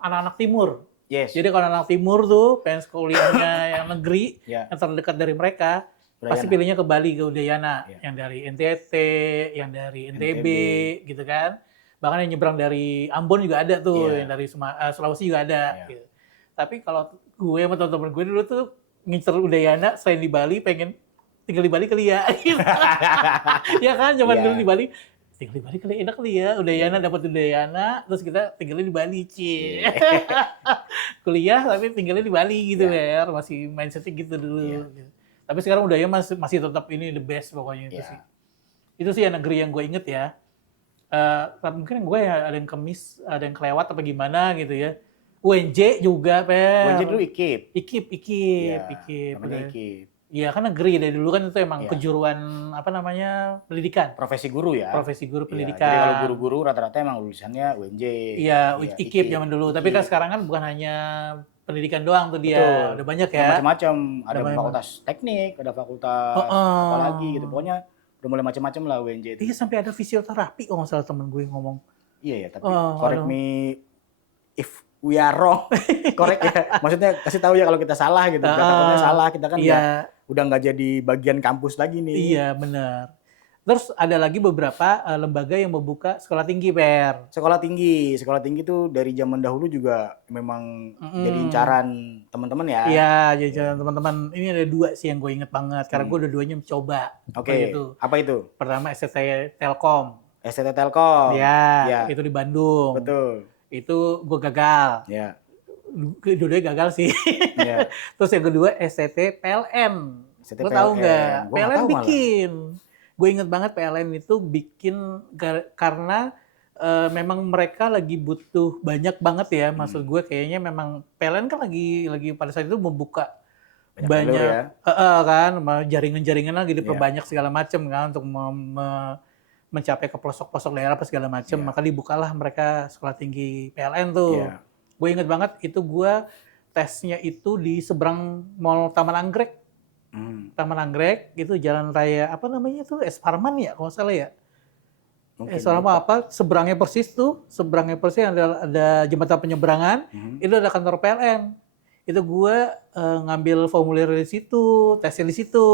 anak-anak timur. Yes. Jadi kalau anak timur tuh pengen kuliahnya yang negeri, Iya. yang terdekat dari mereka, Udayana. pasti pilihnya ke Bali, ke Udayana. Iya. Yang dari NTT, yang dari NTB, NTB. gitu kan. Bahkan yang nyebrang dari Ambon juga ada tuh, Iya. yang dari Sulawesi juga ada. Iya. Gitu. Tapi kalau gue sama teman-teman gue dulu tuh ngincer Udayana, selain di Bali, pengen tinggal di Bali kali ya. Gitu. Ya kan, zaman Iya. dulu di Bali, tinggal di Bali kali enak kali ya. Udayana dapat Udayana, terus kita tinggalnya di Bali, Ci. Kuliah tapi tinggalnya di Bali gitu, Iya. Ber. Masih mindsetnya gitu dulu. Iya. Gitu. Tapi sekarang Udayana masih tetap ini the best pokoknya itu Iya. sih. Itu sih yang negeri yang gue inget ya. Mungkin gue ya ada yang kemis, ada yang kelewat apa gimana gitu ya. UNJ juga, Per. UNJ dulu IKIP. IKIP. Iya, namanya IKIP. Iya kan negeri dari dulu kan itu emang Iya. kejuruan apa namanya pendidikan, Profesi guru ya. profesi guru Iya, pendidikan. jadi kalau guru-guru rata-rata emang lulusannya UNJ. Iya, IKIP zaman dulu. Tapi kan IKIP. sekarang kan bukan hanya pendidikan doang tuh dia, Betul. udah banyak Ada ya. macam-macam. Ada Ada banyak. fakultas teknik, ada fakultas Heeh. apa lagi gitu. Pokoknya udah mulai macam-macam lah UNJ itu. Iya sampai ada fisioterapi kalau nggak salah temen gue ngomong. Iya ya, tapi Oh, correct aduh. me if we are wrong. Correct ya. Maksudnya kasih tahu ya kalau kita salah gitu. Katanya salah, kita kan Iya, udah nggak jadi bagian kampus lagi nih. iya benar. Terus ada lagi beberapa lembaga yang membuka sekolah tinggi, Per. Sekolah tinggi tuh dari zaman dahulu juga memang Mm-mm. jadi incaran teman-teman ya. Iya, jadi teman-teman ini ada dua sih yang gue inget banget karena gue dua-duanya mencoba. Oke. Itu. Apa itu? Pertama STT Telkom. STT Telkom. Ya, itu di Bandung. Betul. Itu gue gagal. Ya. Dua-duanya gagal sih. Ya. Terus yang kedua STT PLN. STT Lo tahu nggak? Gua nggak PLN tahu malah. bikin. Gue inget banget PLN itu bikin karena memang mereka lagi butuh banyak banget ya. Maksud gue kayaknya memang PLN kan lagi pada saat itu membuka Banyak banyak jalur ya. kan jaringan-jaringan lagi diperbanyak segala macam kan untuk mencapai ke pelosok-pelosok daerah apa segala macam. Iya. Maka dibukalah mereka sekolah tinggi PLN tuh. Iya. Gue inget banget itu gue tesnya itu di seberang Mall Taman Anggrek. Taman Anggrek itu jalan raya apa namanya tuh Esparman ya kalau nggak salah ya. Mungkin Selama lupa. apa seberangnya persis ada jembatan penyeberangan. Itu ada kantor PLN. Itu gue ngambil formulir di situ, tesnya di situ.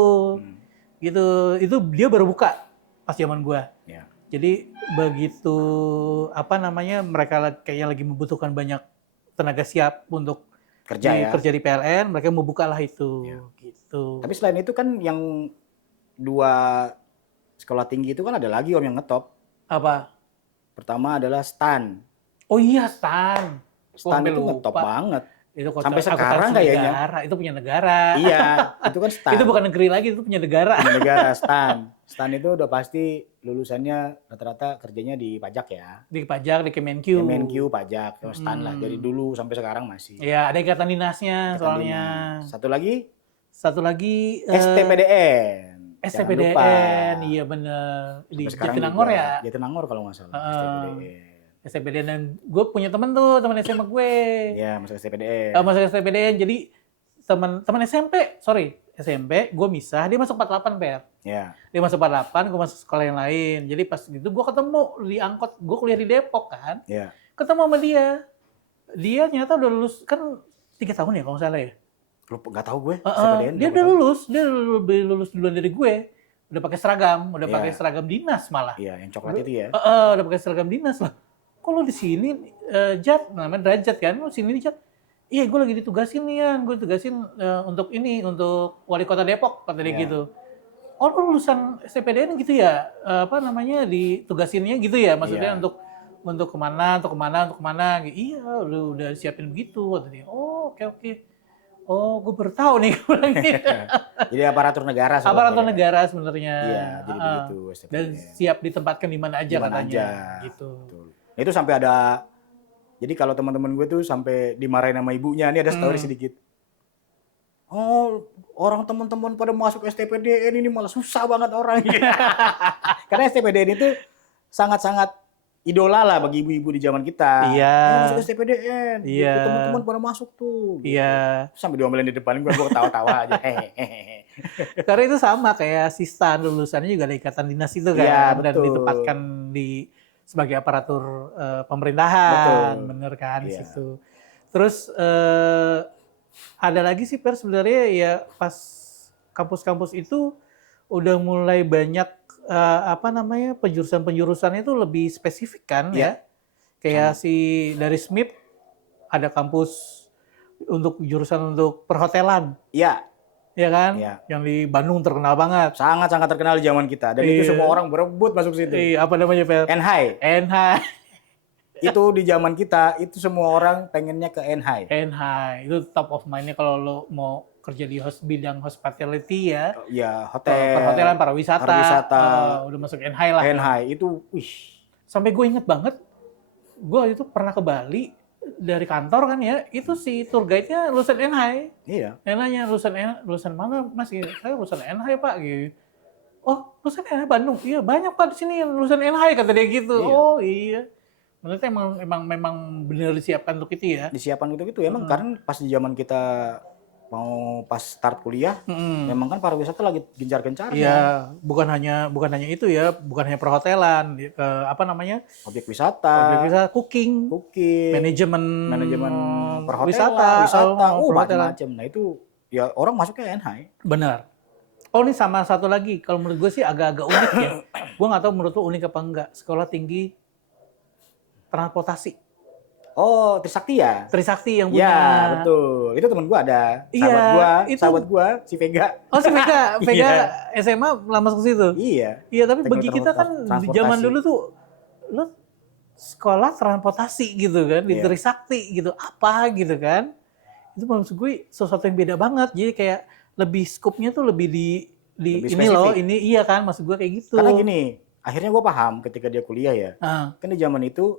Gitu. Itu dia baru buka pas zaman gue. Ya. Jadi begitu apa namanya mereka kayaknya lagi membutuhkan banyak tenaga siap untuk kerja di PLN, mereka mau buka lah itu. Ya. Gitu. Tapi selain itu kan yang dua sekolah tinggi itu kan ada lagi Om yang ngetop. Apa? Pertama adalah STAN. Oh iya, STAN. STAN Sampai itu ngetop lupa. banget. Itu Sampai sekarang akuntansi kayaknya. negara. Itu punya negara. Iya, itu kan STAN. Itu bukan negeri lagi, itu punya negara. Punya negara STAN. STAN itu udah pasti lulusannya rata-rata kerjanya di pajak ya. Di pajak, di Kemenq. Kemenq pajak, terus STAN lah dari dulu sampai sekarang masih. Iya, ada ikatan dinasnya Ikatan soalnya. dinas. Satu lagi STPDN, STPDN. Jangan lupa. iya bener. Di Sampai sekarang Jatinangor juga. ya. Jatinangor kalau nggak salah. STPDN. STPDN dan gue punya temen tuh, teman SMA gue. Iya, masuk STPDN. Masuk STPDN, jadi teman SMP, sorry. SMP, gue misah, dia masuk 48 Per. Ya. Dia masuk 48, gue masuk sekolah yang lain. Jadi pas itu gue ketemu di angkot, gue kuliah di Depok kan. Ya. Ketemu sama dia. Dia ternyata udah lulus, kan 3 tahun ya kalau nggak salah ya. Lu nggak tahu gue. Dia udah lulus, dia lebih lulus duluan dari gue. Udah pakai seragam, udah pakai seragam dinas malah. Iya, yang coklat itu ya. Udah pakai seragam dinas lah. Kok lu di sini, Jat, namanya Derajat kan, lu sini Jat. Iya, gue lagi ditugasin nih, Yan. Gue ditugasin untuk untuk wali kota Depok, kata dia gitu. Oh, lu lulusan STPDN gitu ya? Ditugasinnya gitu ya? Maksudnya untuk kemana? Iya, lu udah siapin begitu, kata dia. Oh, oke. Oh, gue baru tahu nih. Jadi aparatur negara sebenarnya. Aparatur negara sebenarnya. Iya, jadi begitu. Dan siap ditempatkan di mana aja dimana katanya. Aja. Gitu. Betul. Itu sampai ada, jadi kalau teman-teman gue tuh sampai dimarahin sama ibunya, ini ada story sedikit. Oh, orang teman-teman pada masuk STPDN ini malah susah banget orang. Karena STPDN itu sangat-sangat idola lah bagi ibu-ibu di zaman kita. Iya. Masuk STPDN. Iya. Teman-teman pada masuk tuh. Gitu. Iya. Sampai diomelin di depan gue ketawa-tawa aja. Karena itu sama kayak Sista lulusannya juga ada ikatan dinas itu kan. Iya, dan ditempatkan sebagai aparatur pemerintahan. Betul. Bener kan di Iya. situ. Terus ada lagi sih Per sebenarnya ya pas kampus-kampus itu udah mulai banyak penjurusan-penjurusannya itu lebih spesifik kan ya. Kayak dari SMIP ada kampus untuk jurusan untuk perhotelan. Iya. Ya kan? Iya. Yang di Bandung terkenal banget. Sangat-sangat terkenal di zaman kita. Dan itu semua orang berebut masuk situ. Apa namanya, Fer? NHI. Itu di zaman kita, itu semua orang pengennya ke NHI. NHI. Itu top of mind-nya kalau lo mau kerja di bidang hospitality ya. Ya, hotel. Perhotelan, pariwisata. Udah masuk NHI lah. NHI itu, sampai gue inget banget, gue itu pernah ke Bali dari kantor kan ya, itu si tour guide-nya lulusan NHI. Iya. Nanya lulusan mana Mas? Saya lulusan NHI Pak. Gitu. Oh, lulusan NHI Bandung. Iya banyak Pak di sini lulusan NHI kata dia gitu. Iya. Oh iya. Menurutnya memang benar disiapkan untuk itu ya. Disiapkan untuk itu emang karena pas di zaman kita mau pas start kuliah, memang kan pariwisata lagi gencar-gencarnya. Iya, bukan hanya itu ya, bukan hanya perhotelan, Objek wisata, cooking, manajemen perhotelan, wisata, perhotelan. macam-macam. Nah itu ya orang masuknya NHI. Benar. Oh ini sama satu lagi, kalau menurut gue sih agak-agak unik ya. Gue nggak tahu menurut lo unik apa enggak. Sekolah Tinggi Transportasi. Oh, Trisakti ya? Trisakti yang punya. Ya, betul. Itu teman gua ada. Sahabat gua, si Vega. Oh, si Vega. Vega SMA lama masuk situ. Iya. Iya, tapi bagi kita kan di zaman dulu tuh lu sekolah transportasi gitu kan, di Trisakti gitu. Apa gitu kan. Itu maksud gue sesuatu yang beda banget. Jadi kayak lebih scope-nya tuh lebih lebih ini spesifik. Loh, ini iya kan maksud gue kayak gitu. Karena gini, akhirnya gua paham ketika dia kuliah ya. Kan di zaman itu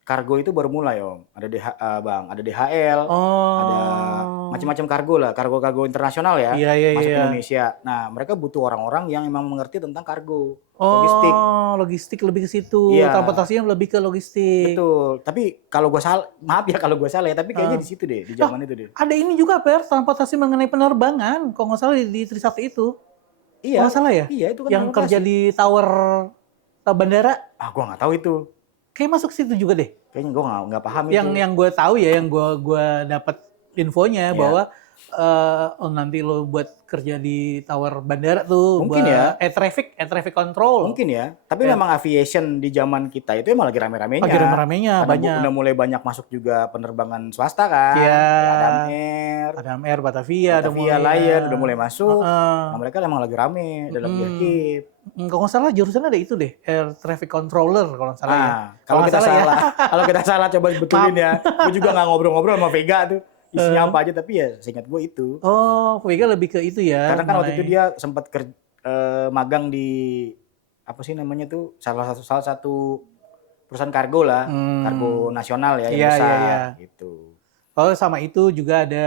kargo itu baru mulai Om. Ada DHL, ada macam-macam kargo lah, kargo-kargo internasional ya, masuk ke Indonesia. Nah, mereka butuh orang-orang yang memang mengerti tentang kargo, logistik. Logistik lebih ke situ, transportasinya lebih ke logistik. Betul. Tapi kalau gue salah, maaf ya kalau gue salah ya, tapi kayaknya di situ deh, di zaman itu deh. Ada ini juga Per, transportasi mengenai penerbangan, kalau nggak salah di Trisakti itu. Iya. Kalau nggak salah ya? Iya, itu kan yang kerja di tower bandara. Gue nggak tahu itu. Kayak masuk situ juga deh. Kayaknya gue nggak paham itu. Yang gue tahu ya, yang gue dapat infonya bahwa nanti lo buat kerja di tower bandara tuh. Mungkin ya. Air traffic control. Mungkin ya. Tapi memang aviation di zaman kita itu emang lagi rame-ramenya. Lagi rame-ramenya banyak. Udah mulai banyak masuk juga penerbangan swasta kan. Iya. Adam Air, Batavia, Lion udah mulai masuk. Nah mereka emang lagi rame dalam aktif. Kalau nggak salah jurusannya ada itu deh, air traffic controller kalau nggak salah ya. Kalau kita salah, kalau kita salah coba betulin ya. Gue juga nggak ngobrol-ngobrol sama Vega tuh. Isinya apa aja tapi ya seingat gue itu. Oh, Vega lebih ke itu ya. Karena kan waktu itu dia sempat magang di apa sih namanya tuh salah satu perusahaan kargo lah, kargo nasional ya yang besar gitu. Oh sama itu juga ada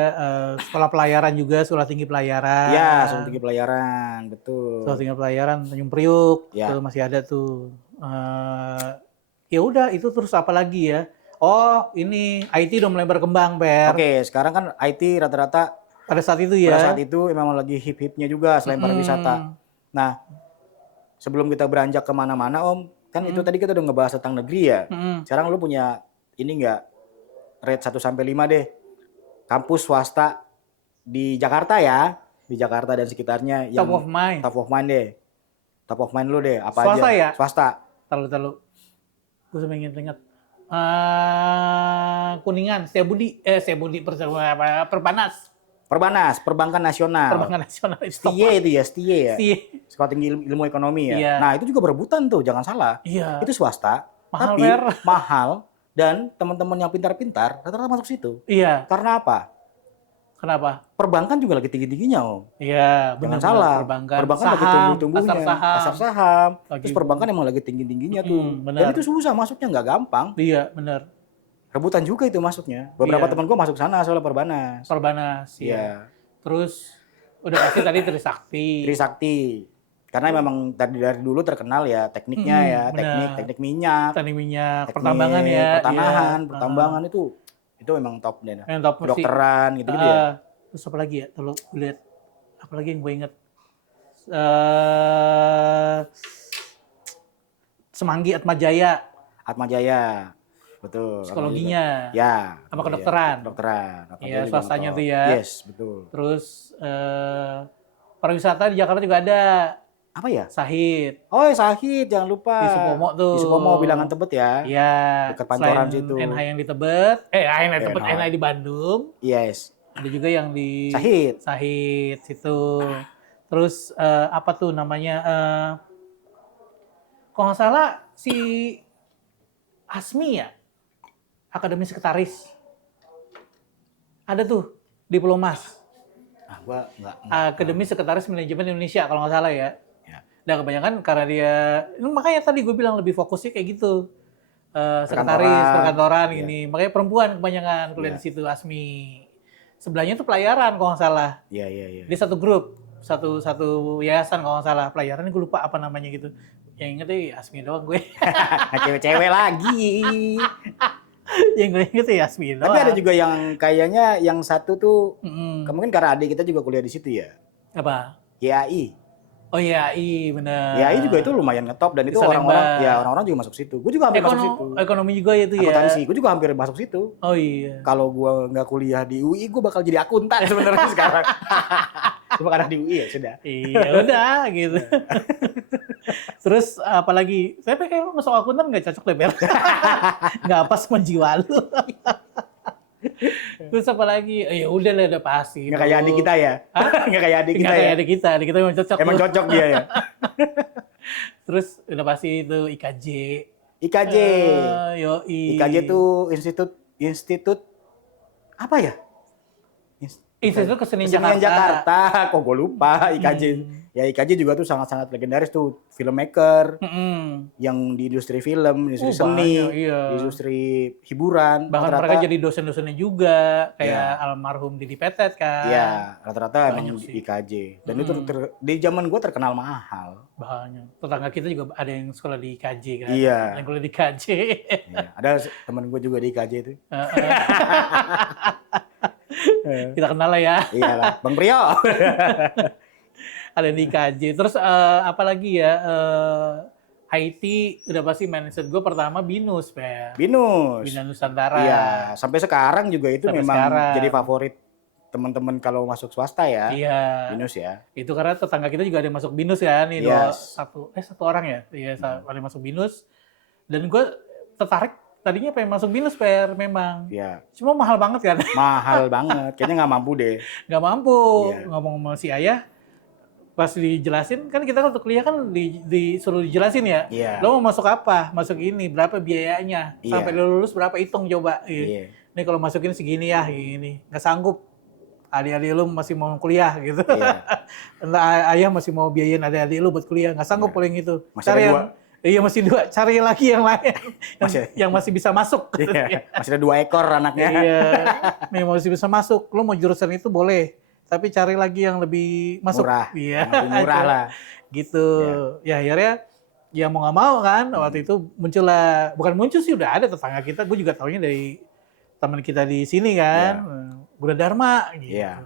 sekolah pelayaran juga, sekolah tinggi pelayaran. Iya, sekolah tinggi pelayaran, betul. Sekolah tinggi pelayaran Tanjung Priuk, itu masih ada tuh. Ya udah itu terus apa lagi ya? Oh ini IT udah mulai berkembang Per. Oke, sekarang kan IT rata-rata Pada saat itu ya. Pada saat itu memang lagi hip-hipnya juga selain pariwisata. Nah, sebelum kita beranjak kemana-mana Om, kan itu tadi kita udah ngebahas tentang negeri ya. Sekarang lu punya ini nggak, rate 1-5 deh, kampus swasta di Jakarta ya, di Jakarta dan sekitarnya yang Top of mind. top of mind deh. Top of mind lu deh, apa Swasta aja? ya? Swasta. Tahu. Gue sampai inget. Kuningan, Setiabudi Perbanas. Perbanas, Perbankan Nasional. Perbankan Nasional. STIE itu ya, STIE ya. STIE. Sekolah Tinggi Ilmu Ekonomi ya. Iya. Nah, itu juga berebutan tuh, jangan salah. Iya. Itu swasta, Mahal, tapi Fer. mahal dan teman-teman yang pintar-pintar rata-rata masuk situ. Iya. Karena apa? Kenapa? Perbankan juga lagi tinggi-tingginya, Om. Iya, Jangan benar. salah. Perbankan lagi saham, tumbuh-tumbuhnya. pasar saham. Terus Lagi- perbankan emang lagi tinggi-tingginya tuh. benar. Dan itu susah masuknya, nggak gampang. Iya, benar. Rebutan juga itu masuknya. Beberapa Iya. teman gua masuk sana soalnya Perbanas. Perbanas, Iya. ya. Terus udah pasti tadi Trisakti. Trisakti. Karena memang dari dulu terkenal ya tekniknya ya, benar. teknik minyak, Teknik minyak, teknik pertambangan ya. pertanahan, iya. pertambangan itu memang top deh. Yang top mesti. Kedokteran gitu-gitu ya. Terus apa lagi ya? Kalau gue lihat apa lagi yang gue inget? Semanggi Atmajaya, Atmajaya. Betul. psikologinya. Ya. Sama kedokteran. Kedokteran. Iya, juga swastanya top. tuh ya. Yes, betul. Terus pariwisata di Jakarta juga ada. Apa ya? Sahid. Oh, Sahid, jangan lupa. Di Supomo tuh. Di Supomo, Bilangan Tebet ya. Iya. Dekat Pancoran Selain situ. NH yang di Tebet, NH di Bandung. Yes. Ada juga yang di Sahid. Sahid situ. Terus apa tuh namanya? Kalau nggak salah si Asmi ya, Akademi Sekretaris. Ada tuh Diplomas. Ah, gua nggak. Akademi Sekretaris Manajemen Indonesia kalau nggak salah ya. Ya. Dan kebanyakan karena dia, makanya tadi gue bilang lebih fokusnya kayak gitu. Sekretaris, perkantoran Iya. gini. Makanya perempuan kebanyakan kuliah Iya. di situ Asmi. Sebelahnya tuh pelayaran kalau nggak salah. Iya. Di satu grup, satu yayasan kalau nggak salah. Pelayaran gue lupa apa namanya gitu. Yang inget ya Asmi doang gue. Cewek-cewek lagi. Yang gue inget ya Asmi doang. Tapi ada juga yang kayaknya yang satu tuh Mm-mm. mungkin karena adik kita juga kuliah di situ ya. Apa? YAI. Oh iya, benar. YAI juga itu lumayan ngetop dan itu Di Salemba. orang-orang juga masuk situ. Gue juga hampir masuk situ. Ekonomi juga itu ya. Akuntansi, gue juga hampir masuk situ. Oh iya. Kalau gue nggak kuliah di UI, gue bakal jadi akuntan sebenarnya sekarang. Cuma karena di UI ya sudah. Iya udah gitu. Terus apalagi, saya kayak lu masuk akuntan nggak cocok deh, Ber. Nggak pas sama jiwa lu. Terus apalagi, ya udah lah, udah pasti. Nggak kayak adik kita ya. Nggak kayak adik kita Nggak kayak ya. adik kita memang cocok. Emang tuh. cocok dia ya. Terus udah pasti itu IKJ. IKJ. Yoi. IKJ tuh institut apa ya? Institut Kesenian Kesenian Jakarta. Jakarta. Kok gue lupa IKJ. Ya IKJ juga tuh sangat-sangat legendaris tuh, filmmaker yang di industri film, industri seni, banyak, iya. di industri hiburan. Bahkan rata-rata, mereka jadi dosen-dosennya juga, kayak almarhum Didi Petet kan. Iya, rata-rata emang Banyak sih. IKJ. Dan itu di zaman gue terkenal mahal. Banyak. Tetangga kita juga ada yang sekolah di IKJ kan. Iya. Ada yang kuliah di IKJ. Iya, ada teman gue juga di IKJ itu. Kita kenal lah ya. Iya lah, Bang Priyo. Ada yang di IKJ. Terus apalagi ya, IT udah pasti mindset gue pertama BINUS, Pak. Binus. Bina Nusantara. Iya, sampai sekarang juga itu Sampai memang sekarang. jadi favorit teman-teman kalau masuk swasta ya. Iya. Binus ya. Itu karena tetangga kita juga ada yang masuk BINUS kan, nih Yes. satu orang ya, iya ada yang masuk BINUS. Dan gue tertarik tadinya pengen masuk BINUS memang. Iya. Cuma mahal banget kan, Mahal banget. Kayaknya nggak mampu deh. nggak mampu. Iya. Ngomong sama si ayah, pas dijelasin kan kita waktu kuliah kan disuruh dijelasin ya. Iya. Lo mau masuk apa? Masuk ini berapa biayanya? Iya. Sampai lo lulus berapa? Hitung coba. Iya. Ini kalau masukin segini ya, gini. Nggak sanggup. Adik-adik lu masih mau kuliah gitu. Iya. Entah ayah masih mau biayain adik-adik lu buat kuliah, nggak sanggup Iya. paling itu. Masih Cari ada yang, iya masih dua, cari lagi yang lain yang masih bisa masuk. Iya. Masih ada 2 ekor anaknya. Iya, nih masih bisa masuk. Lu mau jurusan itu boleh, tapi cari lagi yang lebih masuk. Murah. Iya, Yang lebih murah lah. gitu. Ya akhirnya ya mau nggak mau kan waktu itu muncullah, bukan muncul sih, udah ada tetangga kita. Gue juga taunya dari teman kita di sini kan, Gunadarma gitu. Iya.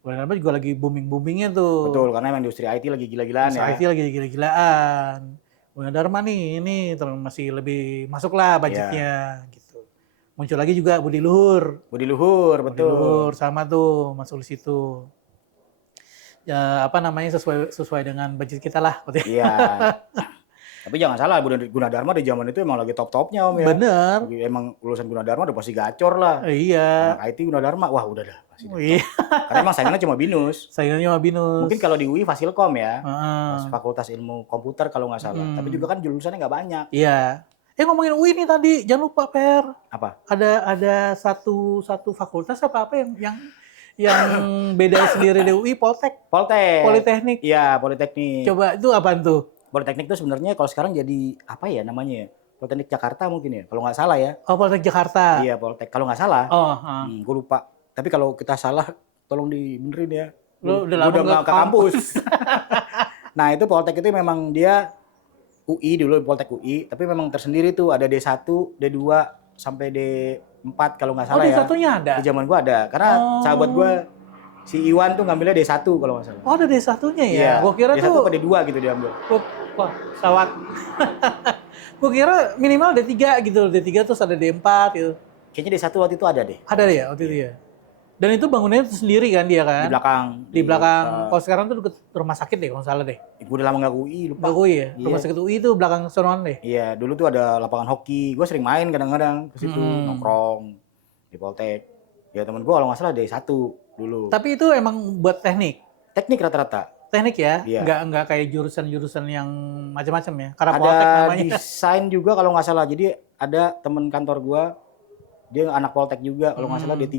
Gunadarma juga lagi booming-boomingnya tuh. Betul, karena emang industri IT lagi gila-gilaan ya. IT lagi gila-gilaan. Gunadarma nih, ini masih lebih masuk lah budgetnya gitu. Muncul lagi juga Budi Luhur. Budi Luhur, Budi betul. Luhur sama tuh masuk di situ. Ya apa namanya sesuai dengan budget kita lah. Iya. Tapi jangan salah, Gunadarma di zaman itu emang lagi top-topnya Om ya. Bener. Emang lulusan Gunadarma udah pasti gacor lah. Iya. Anak IT Gunadarma, wah udah dah. Pasti Iya. Karena emang saingannya cuma BINUS. Saingannya sama BINUS. Mungkin kalau di UI Fasilkom ya, Heeh. Fakultas Ilmu Komputer kalau nggak salah. Tapi juga kan jurusannya nggak banyak. Iya. Ngomongin UI nih tadi, jangan lupa Per. Apa? Ada satu fakultas apa yang beda sendiri dari UI, Poltek. Politeknik. Iya, Politeknik. Coba itu apaan tuh? Politeknik itu sebenarnya kalau sekarang jadi apa ya namanya ya? Politeknik Jakarta mungkin ya, kalau nggak salah ya. Oh, Politeknik Jakarta. Iya, Poltek. Kalau nggak salah. Oh, gue lupa. Tapi kalau kita salah, tolong dibenerin ya. Lu udah lama nggak ke kampus. Nah, itu Poltek itu memang dia UI dulu, Poltek UI. Tapi memang tersendiri tuh, ada D1, D2, sampai D4 kalau nggak salah ya. Oh, D1-nya ada? Di zaman gue ada. Karena sahabat gue, si Iwan tuh ngambilnya D1 kalau nggak salah. Oh, ada D1-nya ya? Iya, Gua kira D1 tuh ke D2 gitu diambil. wah, sawat. Gua kira minimal D3 gitu. D3 terus ada D4 gitu. Kayaknya D1 waktu itu ada deh. Ada ya waktu itu ya? Dan itu bangunannya itu sendiri kan dia kan? Di belakang. Di belakang. Kalau sekarang tuh deket rumah sakit deh kalau nggak salah deh. Gue udah lama nggak ke UI, lupa. Nggak UI ya? Iya. Rumah sakit UI itu belakang sonoan deh. Iya, dulu tuh ada lapangan hoki. Gue sering main kadang-kadang ke situ, nongkrong di Poltek. Ya temen gue kalau nggak salah D1 dulu. Tapi itu emang buat teknik? Teknik rata-rata. Teknik ya? Iya. Nggak kayak jurusan-jurusan yang macam-macam ya? Karena Ada Poltek namanya. desain juga kalau nggak salah. Jadi ada temen kantor gue, dia anak Poltek juga. Kalau nggak salah D3.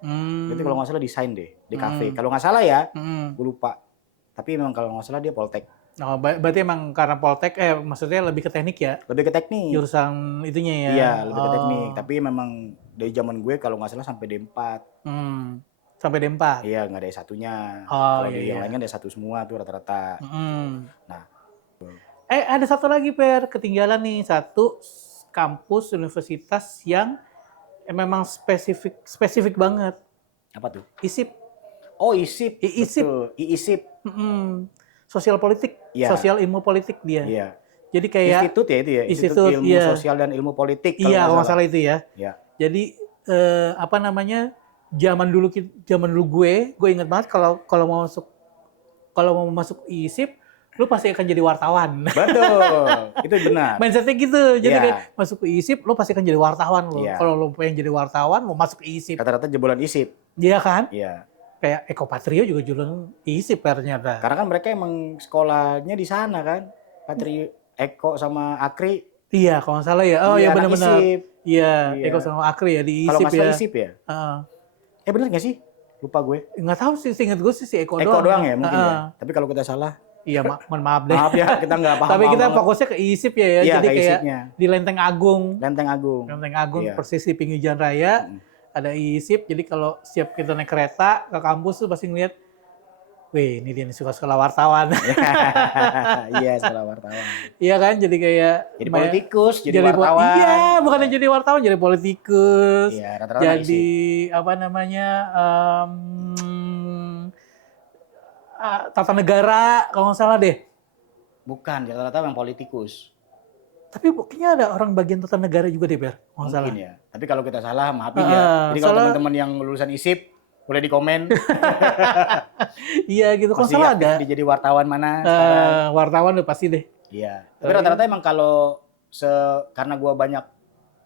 Berarti kalau nggak salah desain deh di kafe. Kalau nggak salah ya, gue lupa. Tapi memang kalau nggak salah dia Poltek. Oh, berarti emang karena Poltek, maksudnya lebih ke teknik ya? Lebih ke teknik. Jurusan itunya ya? Iya, lebih ke teknik. Tapi memang dari zaman gue kalau nggak salah sampai D4. Sampai D4? Iya, nggak ada S1-nya. Oh, kalau iya, di yang lainnya ada S1 semua tuh rata-rata. Nah. Ada satu lagi Per, ketinggalan nih. Satu kampus universitas yang memang spesifik banget. Apa tuh? ISIP. Oh, ISIP. ISIP. Betul. ISIP. Sosial politik, Iya. Sosial ilmu politik dia. Iya. Jadi kayak Institut ya itu ya. Institut, Ilmu iya. Sosial dan Ilmu Politik. Iya, kalau nggak salah itu ya. Iya. Jadi apa namanya? Zaman dulu gue ingat banget kalau mau masuk ISIP, lu pasti akan jadi wartawan. Betul. Itu benar. Mindsetnya gitu. Jadi Iya. kayak masuk ke ISIP, lu pasti akan jadi wartawan lo. Iya. Kalau lu pengen jadi wartawan, mau masuk ke ISIP. Rata-rata jebolan ISIP. Iya kan? Iya. Kayak Ekopatrio juga jurusan ISIP ternyata. Karena kan mereka emang sekolahnya di sana kan. Patrio, Eko sama Akri. Iya, kalau nggak salah ya. Oh iya anak benar-benar. ISIP. Iya, Iya. Eko sama Akri ya di Kalau ISIP nggak salah ya. ISIP ya. Heeh. Bener nggak sih? Lupa gue. Nggak tahu sih, seingat gue sih si Eko Eko doang. doang ya mungkin ya. Tapi kalau kita salah, Iya, mohon maaf deh. maaf ya kita nggak paham. Tapi kita fokusnya ke ISIP ya. Iya, Jadi ke kayak ISIP-nya. di Lenteng Agung. Lenteng Agung. Lenteng Agung Iya. persis di pinggir jalan raya. Ada ISIP. Jadi kalau siap kita naik kereta ke kampus tuh pasti ngeliat, wih ini dia nih suka sekolah wartawan. Iya, sekolah wartawan. Iya kan? Jadi kayak Jadi politikus, jadi wartawan. Iya, bukannya jadi wartawan, jadi politikus. Iya, rata-rata Jadi ISIP. apa namanya? Tata negara kalau nggak salah deh. Bukan, rata-rata memang politikus. Tapi kayaknya ada orang bagian tata negara juga deh, Ber. Kalau nggak salah. Mungkin ya. Tapi kalau kita salah, maafin ya. Jadi kalau soalnya- teman-teman yang lulusan ISIP, boleh di komen. Iya gitu, kalau Pasti salah ada. jadi wartawan mana sekarang. Wartawan udah pasti deh. Iya. Tapi rata-rata emang kalau karena gua banyak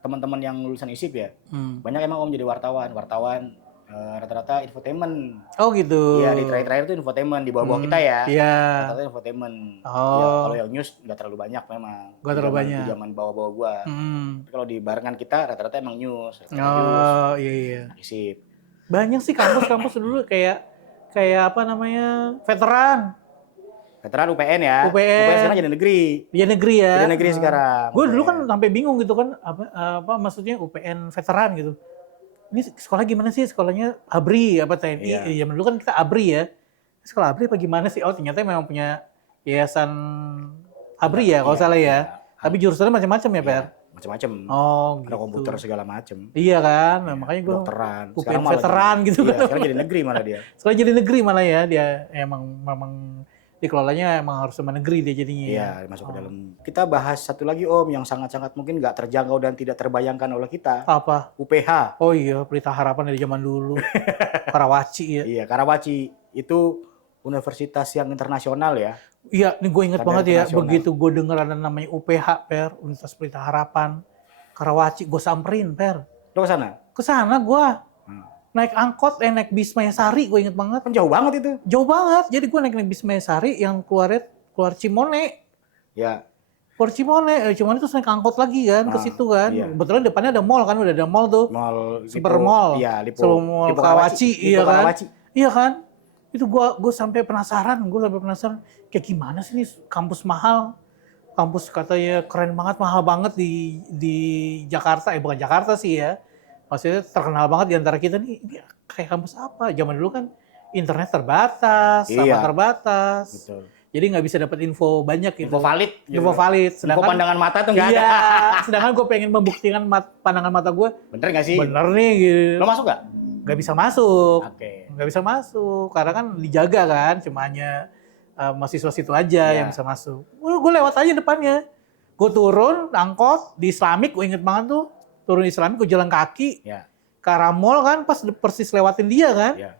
teman-teman yang lulusan ISIP ya, banyak emang om jadi wartawan. Wartawan rata-rata infotainment. Oh gitu. Iya, di terakhir-terakhir itu infotainment di bawah-bawah kita ya. Iya. Rata-rata infotainment. Oh. Ya, kalau yang news nggak terlalu banyak memang. Nggak terlalu banyak. Di zaman bawah-bawah gua. Tapi kalau di barengan kita rata-rata emang news. Oh iya iya. ISIP. Banyak sih kampus-kampus dulu kayak apa namanya, veteran. Veteran UPN ya. UPN sekarang jadi negeri. Dia negeri ya. Jadi negeri sekarang. Gue dulu UPN. kan sampai bingung gitu kan, apa maksudnya UPN veteran gitu. Ini sekolah gimana sih? Sekolahnya ABRI apa TNI? Iya. Ya dulu kan kita ABRI ya. Sekolah ABRI apa gimana sih? Oh ternyata memang punya yayasan ABRI ya kalau Iya, salah ya. iya. Tapi jurusannya macam-macam ya, Per? macam-macam. Oh, Ada gitu. komputer segala macam. Iya kan, nah, Ya, makanya gue dokteran. pengen veteran gitu iya, kan. sekarang jadi negeri malah dia. Sekarang jadi negeri malah ya, dia memang dikelolanya emang harus sama negeri dia jadinya. Iya, masuk ke dalam. Kita bahas satu lagi Om yang sangat-sangat mungkin nggak terjangkau dan tidak terbayangkan oleh kita. Apa? UPH. Oh iya, Pelita Harapan dari zaman dulu. Karawaci ya. Iya, Karawaci itu universitas yang internasional ya. Iya, ini gue inget Standar banget ya, internasional. begitu gue denger ada namanya UPH, Per, Universitas Pelita Harapan, Karawaci, gue samperin, Per. Lo ke sana? Ke sana gue, naik angkot, naik bis Mayasari, gue inget banget. Kan jauh banget itu. Jauh banget, jadi gue naik bis Mayasari yang keluar Cimone. Ya. Keluar Cimone terus naik angkot lagi kan, ke situ kan. Iya. Kebetulan depannya ada mall kan, udah ada mall tuh. Mall Super Mall. Iya, Super Mall Karawaci, iya kan. Karawaci. Iya kan? Itu gue sampai penasaran, kayak gimana sih nih kampus mahal. Kampus katanya keren banget, mahal banget di Jakarta, bukan Jakarta sih ya. Maksudnya terkenal banget di antara kita nih, ini kayak kampus apa? Zaman dulu kan internet terbatas, sama terbatas. Betul. Jadi nggak bisa dapat info banyak gitu. Info valid. Info valid. Sedangkan, info pandangan mata tuh nggak ada. Iya, sedangkan gue pengen membuktikan pandangan mata gue. Bener nggak sih? Bener nih gitu. Lo masuk nggak? Nggak bisa masuk. Oke. Nggak bisa masuk, karena kan dijaga kan, cuma hanya mahasiswa situ aja yang bisa masuk. Gue lewat aja depannya. Gue turun, angkot, di Islamik, gue inget banget tuh. Turun di Islamik, gue jalan kaki. Ya. Ke arah mall kan, pas persis lewatin dia kan. Ya.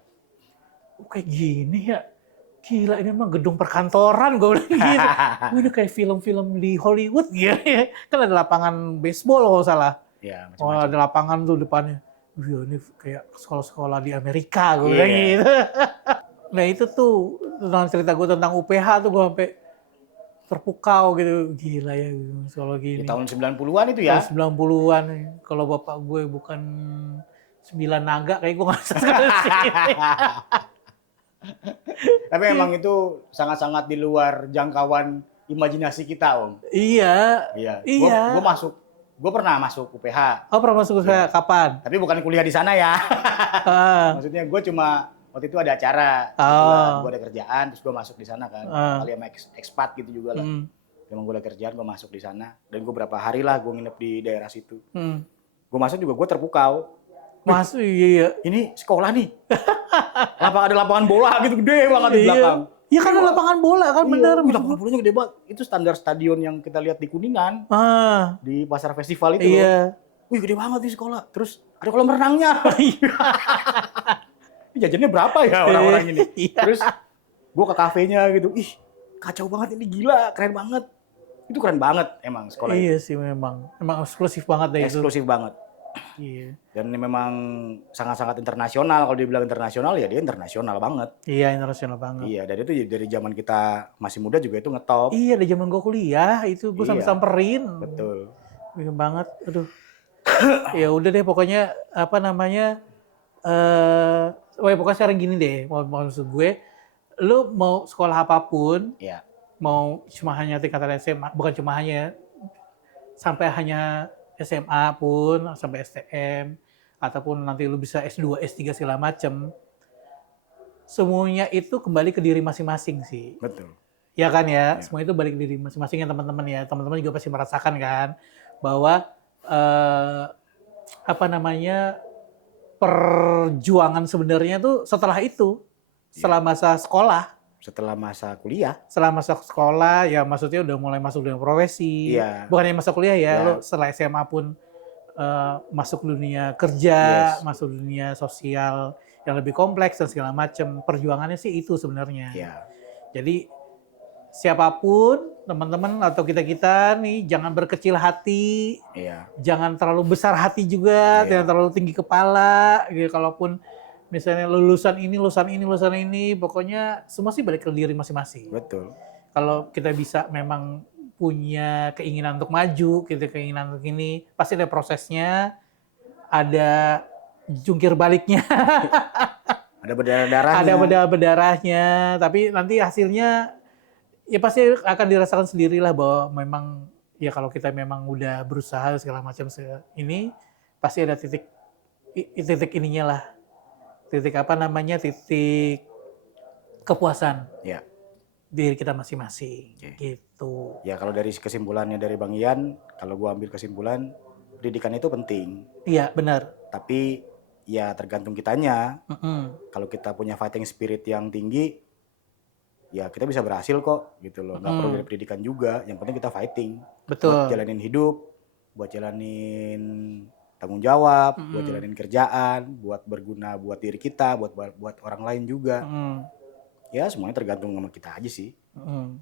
Kayak gini ya. Gila, ini emang gedung perkantoran, gue bilang gitu. Udah kayak film-film di Hollywood gitu ya. Kan ada lapangan baseball kalau nggak salah. Ya, macam-macam. Ada lapangan tuh depannya. Wih, ini kayak sekolah-sekolah di Amerika, gue bilang gitu. Nah itu tuh, tentang cerita gue tentang UPH tuh gue sampai terpukau gitu. Gila ya, sekolah gini. Di tahun 90-an itu ya? Tahun 90-an. Kalau bapak gue bukan 9 naga, kayak gue nggak bisa sekali sini. Tapi emang itu sangat-sangat di luar jangkauan imajinasi kita, Om. Iya. Iya. Gue pernah masuk UPH. Oh, pernah masuk UPH? Kapan? Tapi bukan kuliah di sana ya. Maksudnya gue cuma waktu itu ada acara, gue ada kerjaan, terus gue masuk di sana kan. Kali sama ekspat gitu juga lah. Emang gue ada kerjaan, gue masuk di sana. Dan gue berapa hari lah gue nginep di daerah situ. Gue masuk juga gue terpukau. Masuk, iya. Ini sekolah nih. Ada lapangan bola gitu gede banget di belakang. Iya kan ada lapangan bola kan, bener. Lapangan bolanya gede banget. Itu standar stadion yang kita lihat di Kuningan. Di pasar festival itu. Iya. Wih gede banget di sekolah. Terus ada kolam renangnya. Jajannya berapa ya orang-orang ini? Terus gue ke kafenya gitu. Ih kacau banget ini, gila, keren banget. Itu keren banget emang sekolah itu. Iya sih memang. Emang eksklusif banget deh itu. Eksklusif banget. Iya. Dan ini memang sangat-sangat internasional. Kalau dibilang internasional ya dia internasional banget. Iya, internasional banget. Iya, dan itu dari zaman kita masih muda juga itu ngetop. Iya, dari zaman gue kuliah itu gue sampai samperin. Betul. Bingung banget. Aduh. Ya udah deh pokoknya apa namanya pokoknya sekarang gini deh, maksud gue, lu mau sekolah apapun, mau cuma hanya tingkatan SMA, bukan cuma hanya sampai hanya SMA pun, sampai STM, ataupun nanti lu bisa S2, S3 segala macem, semuanya itu kembali ke diri masing-masing sih. Betul. Ya kan ya, semua itu balik ke diri masing-masing ya teman-teman ya. Teman-teman juga pasti merasakan kan bahwa apa namanya perjuangan sebenarnya tuh setelah itu, setelah masa sekolah, setelah masa kuliah. Setelah masa sekolah ya maksudnya udah mulai masuk dunia profesi. Bukannya masa kuliah ya, lo setelah SMA pun masuk dunia kerja, masuk dunia sosial yang lebih kompleks dan segala macam. Perjuangannya sih itu sebenarnya. Jadi siapapun teman-teman atau kita-kita nih jangan berkecil hati, jangan terlalu besar hati juga, jangan terlalu tinggi kepala. Gitu. Kalaupun misalnya lulusan ini, pokoknya semua sih balik ke diri masing-masing. Betul. Kalau kita bisa memang punya keinginan untuk maju, kita keinginan untuk ini, pasti ada prosesnya, ada jungkir baliknya. Ada berdarah-darahnya. Ada berdarah-darahnya, tapi nanti hasilnya ya pasti akan dirasakan sendirilah bahwa memang ya kalau kita memang udah berusaha segala macam ini pasti ada titik ininya lah, titik apa namanya, titik kepuasan diri kita masing-masing gitu. Gitu. Ya kalau dari kesimpulannya dari Bang Ian, kalau gua ambil kesimpulan, pendidikan itu penting. Iya, benar. Tapi ya tergantung kitanya. Mm-mm. Kalau kita punya fighting spirit yang tinggi, ya kita bisa berhasil kok gitu loh. Nggak perlu dari pendidikan juga, yang penting kita fighting. Buat Betul. jalanin hidup, buat jalanin tanggung jawab, buat Mm-mm. jalanin kerjaan, buat berguna buat diri kita, buat orang lain juga. Mm-mm. Ya semuanya tergantung sama kita aja sih. Mm-mm.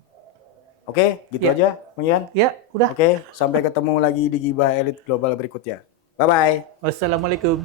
Oke, gitu Ya. aja Bang Ian. Ya, udah. Oke, sampai ketemu lagi di Gibah Elit Global berikutnya. Bye-bye. Wassalamualaikum.